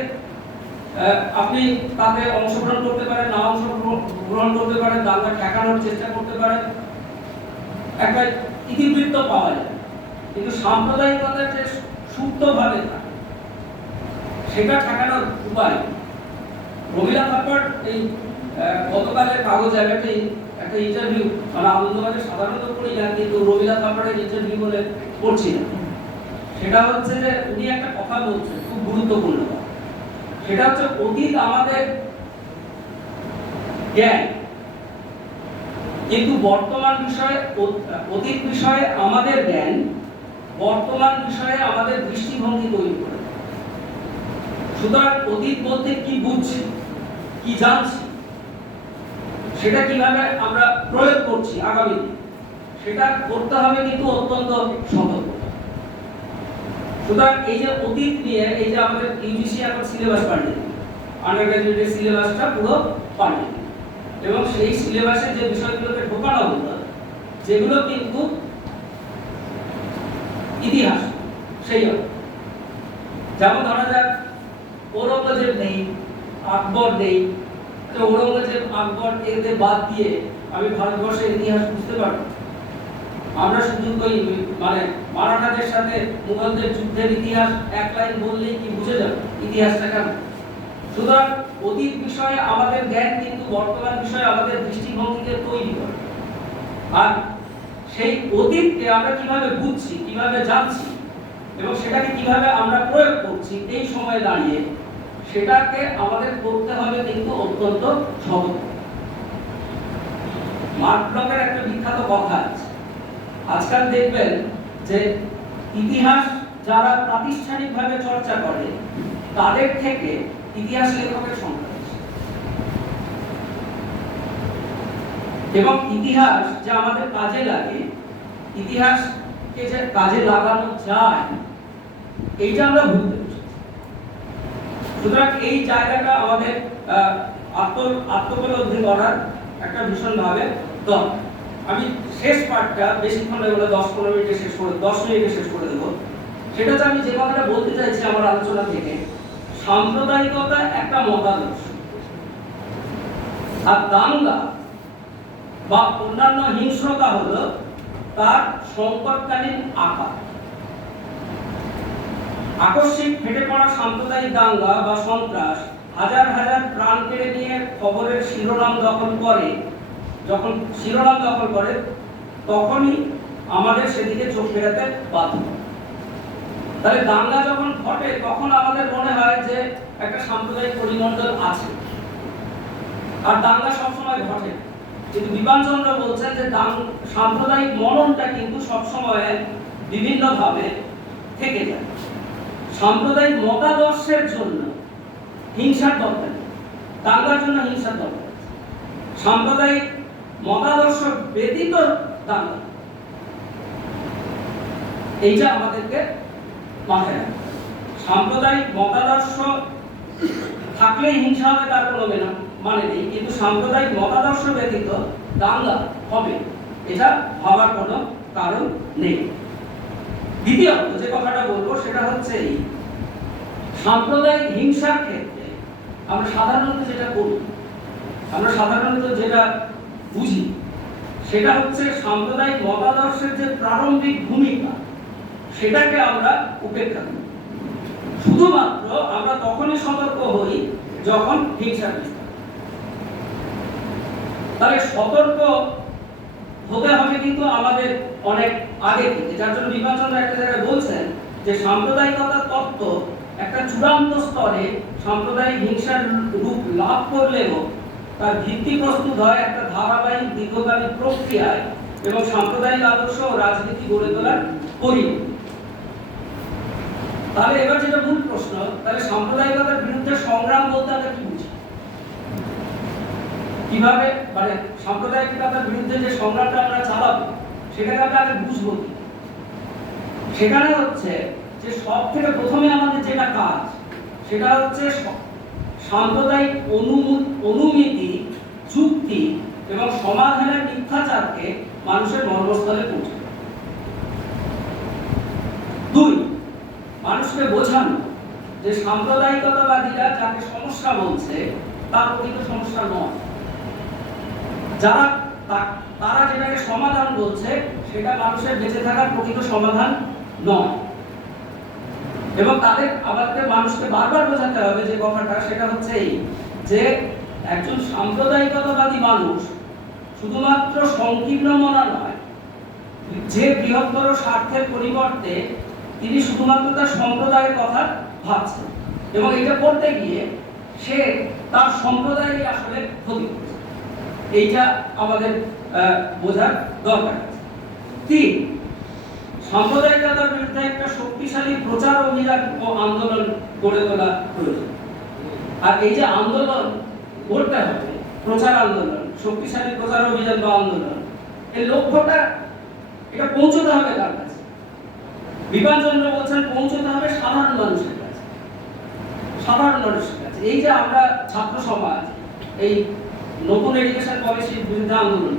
আপনি তাতে অংশগ্রহণ করতে পারেন, না অংশগ্রহণ করতে পারেন, দাঙ্গা ঠেকানোর চেষ্টা করতে পারেন, একটা ইতিবৃত্ত পাওয়া যায়। কিন্তু সাম্প্রদায়িকতার যে সুপ্তভাবে থাকে, সেটা ঠেকানোর উপায়। রবিলা থাপ্পড় এই গতকালের কাগজ একটা ইন্টারভিউ, মানে আনন্দবাজার সাধারণত পড়ি না, কিন্তু রবিলা থাপ্পড়ের ইন্টারভিউ বলে পড়ছি না। সেটা হচ্ছে যে উনি একটা কথা বলছেন, খুব গুরুত্বপূর্ণ। সেটা হচ্ছে অতীত আমাদের জ্ঞান, কিন্তু বর্তমান বিষয়ে, অতীত বিষয়ে আমাদের জ্ঞান বর্তমান বিষয়ে আমাদের দৃষ্টিভঙ্গি তৈরি করে। সুতরাং অতীত বলতে কি বুঝছি, কি জানছি, সেটা কিভাবে আমরা প্রয়োগ করছি আগামী দিনে, সেটা করতে হবে কিন্তু অত্যন্ত সতর্ক। সুতরাং এই যে অতীত নিয়ে এই যে আমাদের ইউজিসি এখন সিলেবাস পাল্টে দিল, আন্ডার গ্রাজুয়েটের সিলেবাসটা পুরো পাল্টে দিল, এবং সেই সিলেবাসে যে বিষয়গুলোকে ঢোকানো হতো যেগুলো কিন্তু ইতিহাস, সেই যেমন ধরা যাক ঔরঙ্গজেব নেই, আকবর নেই, ঔরঙ্গজেব আকবর এদের বাদ দিয়ে আমি ভারতবর্ষের ইতিহাস বুঝতে পারবো? আমরা শুধু ওই মানে মারাঠাদের সাথে মুঘলদের যুদ্ধের ইতিহাস এক লাইন বললেই কি বুঝে যাবে ইতিহাসটা কেন? সুতরাং অতীত বিষয়ে আমাদের জ্ঞান কিন্তু বর্তমান বিষয়ে আমাদের দৃষ্টিভঙ্গিকে তৈরি করে, আর সেই অতীতকে আমরা কিভাবে বুঝছি, কিভাবে জানছি এবং সেটাকে কিভাবে আমরা প্রয়োগ করছি এই সময়ে দাঁড়িয়ে, সেটাকে আমাদের করতে হবে কিন্তু অত্যন্ত সতর্ক। মার্ক ব্লকের একটা বিখ্যাত কথা আছে, আজকাল দেখবেন যে ইতিহাস যারা প্রাতিষ্ঠানিকভাবে চর্চা করে তাদের থেকে ইতিহাস লেখকের সংখ্যা বেশি, এবং ইতিহাস যা আমাদের কাজে লাগে, ইতিহাসকে যে কাজে লাগানো যায় এইটা আমরা ভুলতে বসেছি। সুতরাং এই জায়গাটা আমাদের আত্মোপলব্ধি করার একটা ভীষণভাবে দরকার। আমি শেষ পার্টটা বেশিক্ষণ লাগবে, 10-15 মিনিটে শেষ করে 10 মিনিটে শেষ করে দেবো। সেটাতে আমি যে কথাটা বলতে চাইছি আমার আলোচনা থেকে, সাম্প্রদায়িকতা একটা মতাদর্শ, আর দাঙ্গা বা অন্যান্য হিংস্রতা হলো তার সংকটকালীন আকার। আকস্মিক ফেটে পড়া সাম্প্রদায়িক দাঙ্গা বা সন্ত্রাস হাজার হাজার প্রাণ কেড়ে নিয়ে খবরের শিরোনাম দখল করে, যখন শিরোনাম দখল করে তখনই আমাদের সেদিকে চোখ ফেরাতে বাধ্য। তাহলে দাঙ্গা যখন ঘটে তখন আমাদের মনে হয় যে একটা সাম্প্রদায়িক পরিমণ্ডল আছে, আর দাঙ্গা সবসময় ঘটে। কিন্তু বিপানচন্দ্র বলছেন যে সাম্প্রদায়িক মননটা কিন্তু সবসময় বিভিন্নভাবে থেকে যায়। সাম্প্রদায়িক মতাদর্শের জন্য হিংসার দরকার নেই, দাঙ্গার জন্য হিংসার দরকার। সাম্প্রদায়িক মতাদর্শ ব্যতীত দাঙ্গা, এইটা আমাদেরকে মাথায় রাখতে হবে। সাম্প্রদায়িক মতাদর্শ থাকলেই হিংসা হবে তার কোনো মানে নেই, কিন্তু সাম্প্রদায়িক মতাদর্শ ব্যতীত দাঙ্গা হবে, এটা ভাবার কোনো কারণ নেই। দ্বিতীয়ত যে কথাটা বলবো সেটা হচ্ছে এই সাম্প্রদায়িক হিংসার ক্ষেত্রে আমরা সাধারণত যেটা করি, আমরা সাধারণত যেটা বুঝি সেটা হচ্ছে সাম্প্রদায়িক মতাদর্শের যে প্রারম্ভিক ভূমিকা সেটাকে আমরা উপেক্ষা করি। শুধুমাত্র আমরা তখনই সতর্ক হই যখন হিংসা বিস্তার। তাহলে সতর্ক হতে হবে কিন্তু আমাদের অনেক আগে থেকে, যার জন্য বিপানচন্দ্র একটা জায়গায় বলছেন যে সাম্প্রদায়িকতার তত্ত্ব একটা চূড়ান্ত স্তরে সাম্প্রদায়িক হিংসার রূপ লাভ করলেও তার ভিত্তি প্রস্তুত হয় একটা ধারাবাহিক দীর্ঘকালীন প্রক্রিয়ায় এবং সাম্প্রদায়িক আদর্শ ও রাজনীতি গড়ে তোলার পরিণতি। তাহলে এবার যেটা মূল প্রশ্ন, তাহলে সাম্প্রদায়িকতার বিরুদ্ধে সংগ্রাম বলতে আমরা কি বুঝি? কিভাবে মানে সাম্প্রদায়িকতার বিরুদ্ধে যে সংগ্রামটা আমরা চালাবো সেটাকে আমরা আগে বুঝবো কি? সেখানে হচ্ছে যে সব থেকে প্রথমে আমাদের যেটা কাজ সেটা হচ্ছে সাম্প্রদায়িক অনুমিতি, যুক্তি এবং সমাধানের মিথ্যাচারকে মানুষের মর্মস্থলে পৌঁছে। 2, মানুষকে বোঝানো যে সাম্প্রদায়িকতাবাদীরা যাকে সমস্যা বলছে তা প্রকৃত সমস্যা নয়, তারা যেটাকে সমাধান বলছে সেটা মানুষের বেঁচে থাকার প্রকৃত সমাধান নয়। এবং আমাদের মানুষকে বারবার বোঝাতে হবে যে কথাটা, সেটা হচ্ছে এই যে একজন সাম্প্রদায়িকতাবাদী মানুষ শুধুমাত্র সংকীর্ণ মনা নয়, যে বৃহত্তর স্বার্থের পরিবর্তে তিনি শুধুমাত্র তার সম্প্রদায়ের কথা ভাবছেন, এবং এটা করতে গিয়ে সে তার সম্প্রদায়েরই আসলে ক্ষতি করছে। এইটা আমাদের বোঝার দরকার আছে। 3, সাম্প্রদায়িকতার বিরুদ্ধে একটা শক্তিশালী প্রচার অভিযান ও আন্দোলন গড়ে তোলা প্রয়োজন। আর এই যে আন্দোলন করতে হবে, প্রচার আন্দোলন, শক্তিশালী প্রচার অভিযান বা আন্দোলন, এর লক্ষ্যটা এটা পৌঁছতে হবে তার কাছে। বিপিনচন্দ্র বলছেন পৌঁছতে হবে সাধারণ মানুষের কাছে, সাধারণ মানুষের কাছে। এই যে আমরা ছাত্র সমাজ এই নতুন এডুকেশন পলিসির বিরুদ্ধে আন্দোলন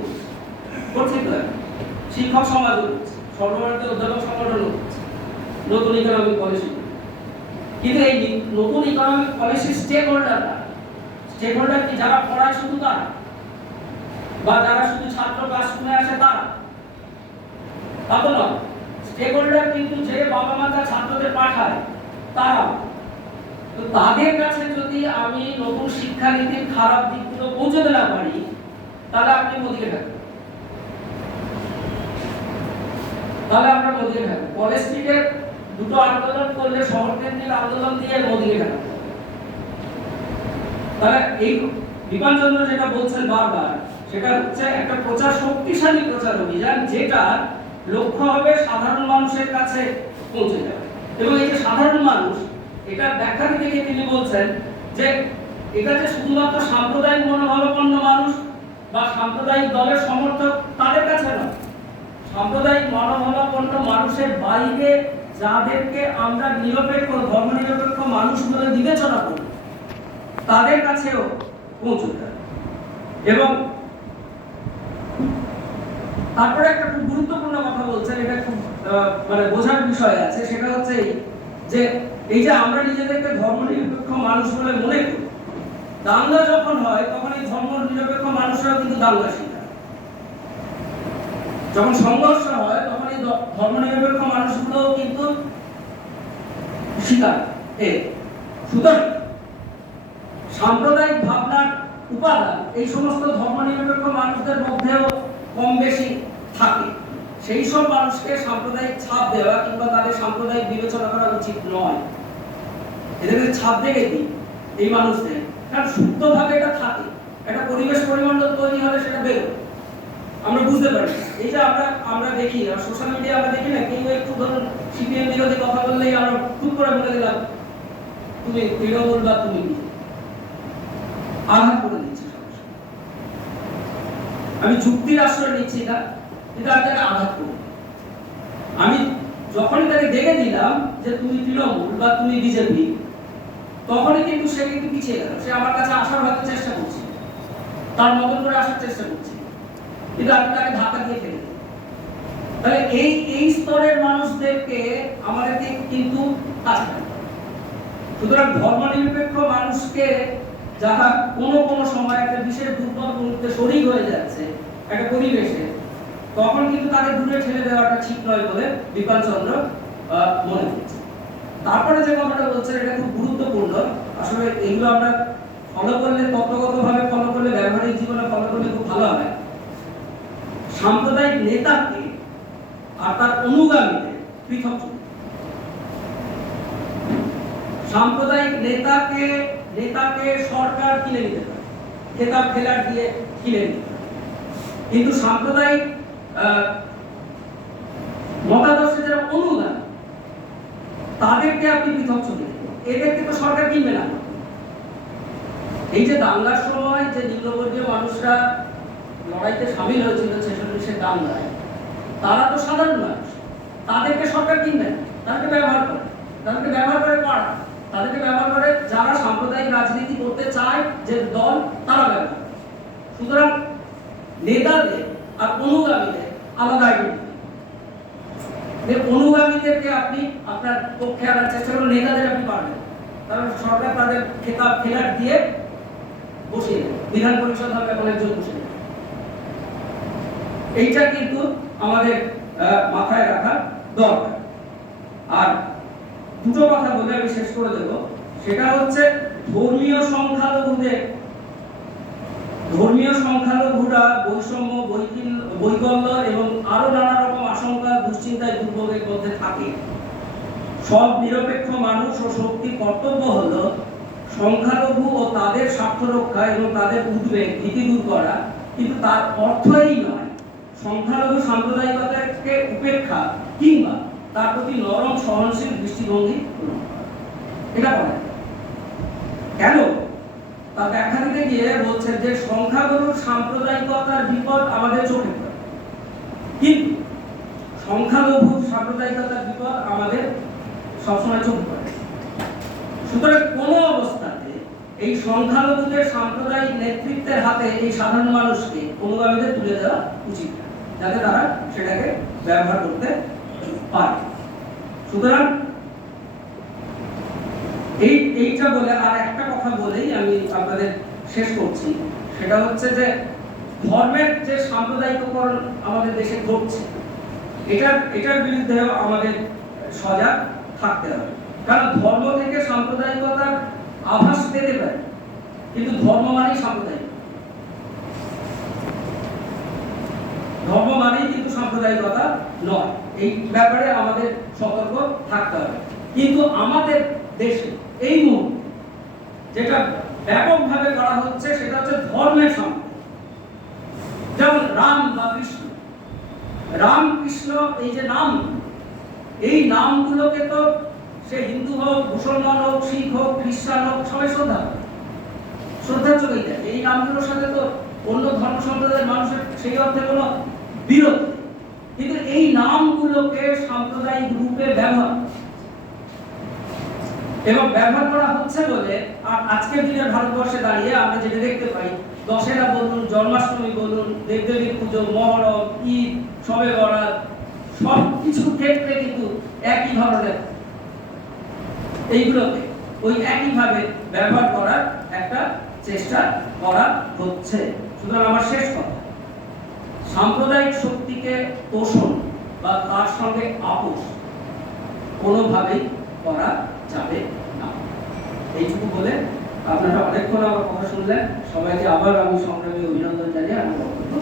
করছি তো, শিক্ষক সমাজও করছে, সর্বভারতীয় অধ্যাপক সংগঠনও করছে নতুন ইকোনমিক পলিসি। কিন্তু এই নতুন ইকোনমিক পলিসির স্টেক হোল্ডার কি যারা পড়ায় শুধু তারা, বা যারা শুধু ছাত্র ক্লাস শুনে আসে তারা? তা তো নয়। স্টেক হোল্ডার কিন্তু যে বাবা মা তার ছাত্রদের পাঠায় তারা। তো তাদের কাছে যদি আমি নতুন শিক্ষানীতির খারাপ দিকগুলো পৌঁছতে না পারি, তাহলে আপনি মোদিকে থাকবেন, তাহলে আমরা মোদিকে থাকবো। কলেজ স্ট্রিটের দুটো আন্দোলন করলে শহর কেন্দ্রিক আন্দোলন দিয়ে মোদিকে থাকবো। তাহলে এই বিপিনচন্দ্র যেটা বলছেন বারবার, সেটা হচ্ছে একটা শক্তিশালী প্রচার অভিযান, যেটা লক্ষ্য হবে সাধারণ মানুষের কাছে পৌঁছে যাবে। এবং এই যে সাধারণ মানুষ, এটা ব্যাখ্যা দিতে গিয়ে তিনি বলছেন যে এটা যে শুধুমাত্র সাম্প্রদায়িক মনোভাবাপন্ন মানুষ বা সাম্প্রদায়িক দলের সমর্থক তাদের কাছে নয়, সাম্প্রদায়িক মনোভাবাপন্ন মানুষের বাইরে যাদেরকে আমরা নিরপেক্ষ, ধর্মনিরপেক্ষ মানুষ বলে বিবেচনা করি, তাদের কাছেও পৌঁছতে হবে। এবং তারপরে একটা খুব গুরুত্বপূর্ণ কথা বলছেন, এটা খুব মানে বোঝার বিষয় আছে, সেটা হচ্ছে যে এই যে আমরা নিজেদেরকে ধর্মনিরপেক্ষ মানুষ বলে মনে করি, দাঙ্গা যখন হয় তখন এই ধর্মনিরপেক্ষ মানুষরাও কিন্তু দাঙ্গা শিকার। যখন সংঘর্ষ হয় তখন এই ধর্মনিরপেক্ষ মানুষগুলোও কিন্তু শিকার। সুতরাং সাম্প্রদায়িক ভাবনার উপাদান এই সমস্ত ধর্মনিরপেক্ষ মানুষদের মধ্যেও কম বেশি থাকে। সেই সব মানুষকে সাম্প্রদায়িক ছাপ দেওয়া কিংবা তাদের সাম্প্রদায়িক বিবেচনা করা উচিত নয়। এদেরকে ছাপ দেখে দিই এই মানুষদের, কারণ শুদ্ধভাবে এটা থাকে, একটা পরিবেশ পরিমণ্ডল তৈরি হলে সেটা বেরোয়, আমরা বুঝতে পারি। এই যে আমরা দেখি সোশ্যাল মিডিয়া, আমরা দেখি না, কেউ একটু ধরুন সিপিএম বিরোধী কথা বললেই আমরা টুক করে বলে দিলাম তুমি তৃণমূল বা তুমি আঘাত করে দিচ্ছি। আমি যুক্তির আশ্রয় নিচ্ছি না, কিন্তু আমি তাকে আঘাত করি। আমি যখনই তাকে দেখে দিলাম যে তুমি তৃণমূল বা তুমি বিজেপি, তখনই কিন্তু সে কিন্তু পিছিয়ে গেল। সে আমার কাছে আসার হয়তো চেষ্টা করছে, তার মতন করে আসার চেষ্টা করছে, কিন্তু আমি তাকে ধাক্কা দিয়ে ফেলে দিই। তাহলে এই স্তরের মানুষদেরকে আমাদেরকে কিন্তু কাছে রাখতে হবে। সুতরাং ধর্মনিরপেক্ষ মানুষকে যারা কোনো সময় একটা বিশেষ দুর্বল মুহূর্তে শরীর হয়ে যাচ্ছে একটা পরিবেশে, তখন কিন্তু তাদের দূরে ঠেলে দেওয়াটা ঠিক নয় বলে বিপিনচন্দ্র মনে করছে। তারপরে যে কথাটা বলছেন এটা খুব গুরুত্বপূর্ণ। আসলে এগুলো আমরা ফলো করলে, তত্ত্বগতভাবে ফলো করলে, ব্যবহারিক জীবনে ফলো করলে খুব ভালো হয়। সাম্প্রদায়িক নেতাকে আর তার অনুগামীদের পৃথক। সাম্প্রদায়িক নেতাকে সরকার কিনে নিতে পারে, খেতাব খেলার দিয়ে কিনে নিতে পারে, কিন্তু সাম্প্রদায়িক মতাদর্শে যারা অনুগামী তাদেরকে আপনি পৃথক ছবি দেবেন, এদেরকে তো সরকার কিনবে না। এই যে দাঙ্গার সময় যে নিম্নবর্গীয় মানুষরা লড়াইতে সামিল হয়েছিল 46-এর দাঙ্গায়, তারা তো সাধারণ মানুষ, তাদেরকে সরকার কিনবে না, তাদেরকে ব্যবহার করে কারা? তাদেরকে ব্যবহার করে যারা সাম্প্রদায়িক রাজনীতি করতে চায় যে দল, তারা ব্যবহার করে। সুতরাং নেতাদের আর অনুগামীদের আলাদা আইডেন্টিটি। অনুগামীদেরকে আপনি আপনার পক্ষে আনার চেষ্টা করুন, নেতাদের আপনি পারবেন, কারণ সরকার তাদের খেতাব খেলার দিয়ে বসিয়ে দেবে, বিধান পরিষদ হবে এখন একজন বসে দেবে। এইটা কিন্তু আমাদের মাথায় রাখা দরকার। আর দুটো কথা বলে আমি শেষ করে দেব, সেটা হচ্ছে ধর্মীয় সংখ্যালঘুরা বৈষম্য, বৈকল্য এবং আরো নানা রকম আশঙ্কা, দুশ্চিন্তায়, দুর্ভোগের মধ্যে থাকে। সব নিরপেক্ষ মানুষ ও শক্তির কর্তব্য হলো সংখ্যালঘু ও তাদের স্বার্থ রক্ষা এবং তাদের উদ্বেগ, ভীতি দূর করা। কিন্তু তার অর্থ এই নয় সংখ্যালঘু সাম্প্রদায়িকতাকে উপেক্ষা কিংবা তার প্রতি নরম সহনশীল দৃষ্টিভঙ্গি গ্রহণ করা। এটা বলে কেন? তার ব্যাখ্যা দিতে গিয়ে বলছেন যে সংখ্যাগুরুর সাম্প্রদায়িকতার বিপদ আমাদের চোখে পড়ে, কিন্তু সংখ্যালঘু সাম্প্রদায়িকতার বিপদ আমাদের সবসময় চোখ পড়ে। সুতরাং কোনো অবস্থাতে এই সংখ্যালঘুদের সাম্প্রদায়িক নেতৃত্বের হাতে এই সাধারণ মানুষকে অনুগামীদের তুলে দেওয়া উচিত না, যাতে তারা সেটাকে ব্যবহার করতে পারে। সুতরাং এইটা বলে আর একটা কথা বলেই আমি আপনাদের শেষ করছি, সেটা হচ্ছে ধর্মের যে সাম্প্রদায়িককরণ আমাদের দেশে ঘটছে, এটার বিরুদ্ধেও আমাদের সজাগ থাকতে হবে। কারণ ধর্ম থেকে সাম্প্রদায়িকতার আভাস পেতে পারে, কিন্তু ধর্ম মানেই সাম্প্রদায়িক, ধর্ম মানেই কিন্তু সাম্প্রদায়িকতা নয়। এই ব্যাপারে আমাদের সতর্ক থাকতে হবে। কিন্তু আমাদের দেশে এই মুহূর্তে যেটা ব্যাপকভাবে করা হচ্ছে সেটা হচ্ছে ধর্মের সাম্প্রদায়িক। যেমন রাম বা কৃষ্ণ, রাম কৃষ্ণ এই যে নাম, এই নামগুলোকে তো সে হিন্দু হোক, মুসলমান হোক, শিখ হোক, খ্রিস্টান হোক, সবাই শ্রদ্ধার চোখেই দেখে। এই নামগুলোর সাথে তো অন্য ধর্ম সম্প্রদায়ের মানুষের সেই অর্থে কোনো বিরোধ, কিন্তু এই নামগুলোকে সাম্প্রদায়িক রূপে ব্যবহার করা হচ্ছে বলে আর আজকের দিনে ভারতবর্ষে দাঁড়িয়ে আমরা যেটা দেখতে পাই, দশেরা বলুন, জন্মাষ্টমী বলুন, দেবদেবীর পুজো, মহরম, ঈদ, শবে বরাত, সব কিছু ক্ষেত্রে কিন্তু একই ধরনের এইগুলোকে ওই একইভাবে ব্যবহার করার একটা চেষ্টা করা হচ্ছে। সুতরাং আমার শেষ কথা, সাম্প্রদায়িক শক্তিকে তোষণ বা তার সঙ্গে আপোষ কোনোভাবেই করা যাবে না। এইটুকু বলে আপনারা অনেকক্ষণ আমার কথা শুনলেন। সবাইকে আবার আমি সংগ্রামী অভিনন্দন জানিয়ে আমার বক্তব্য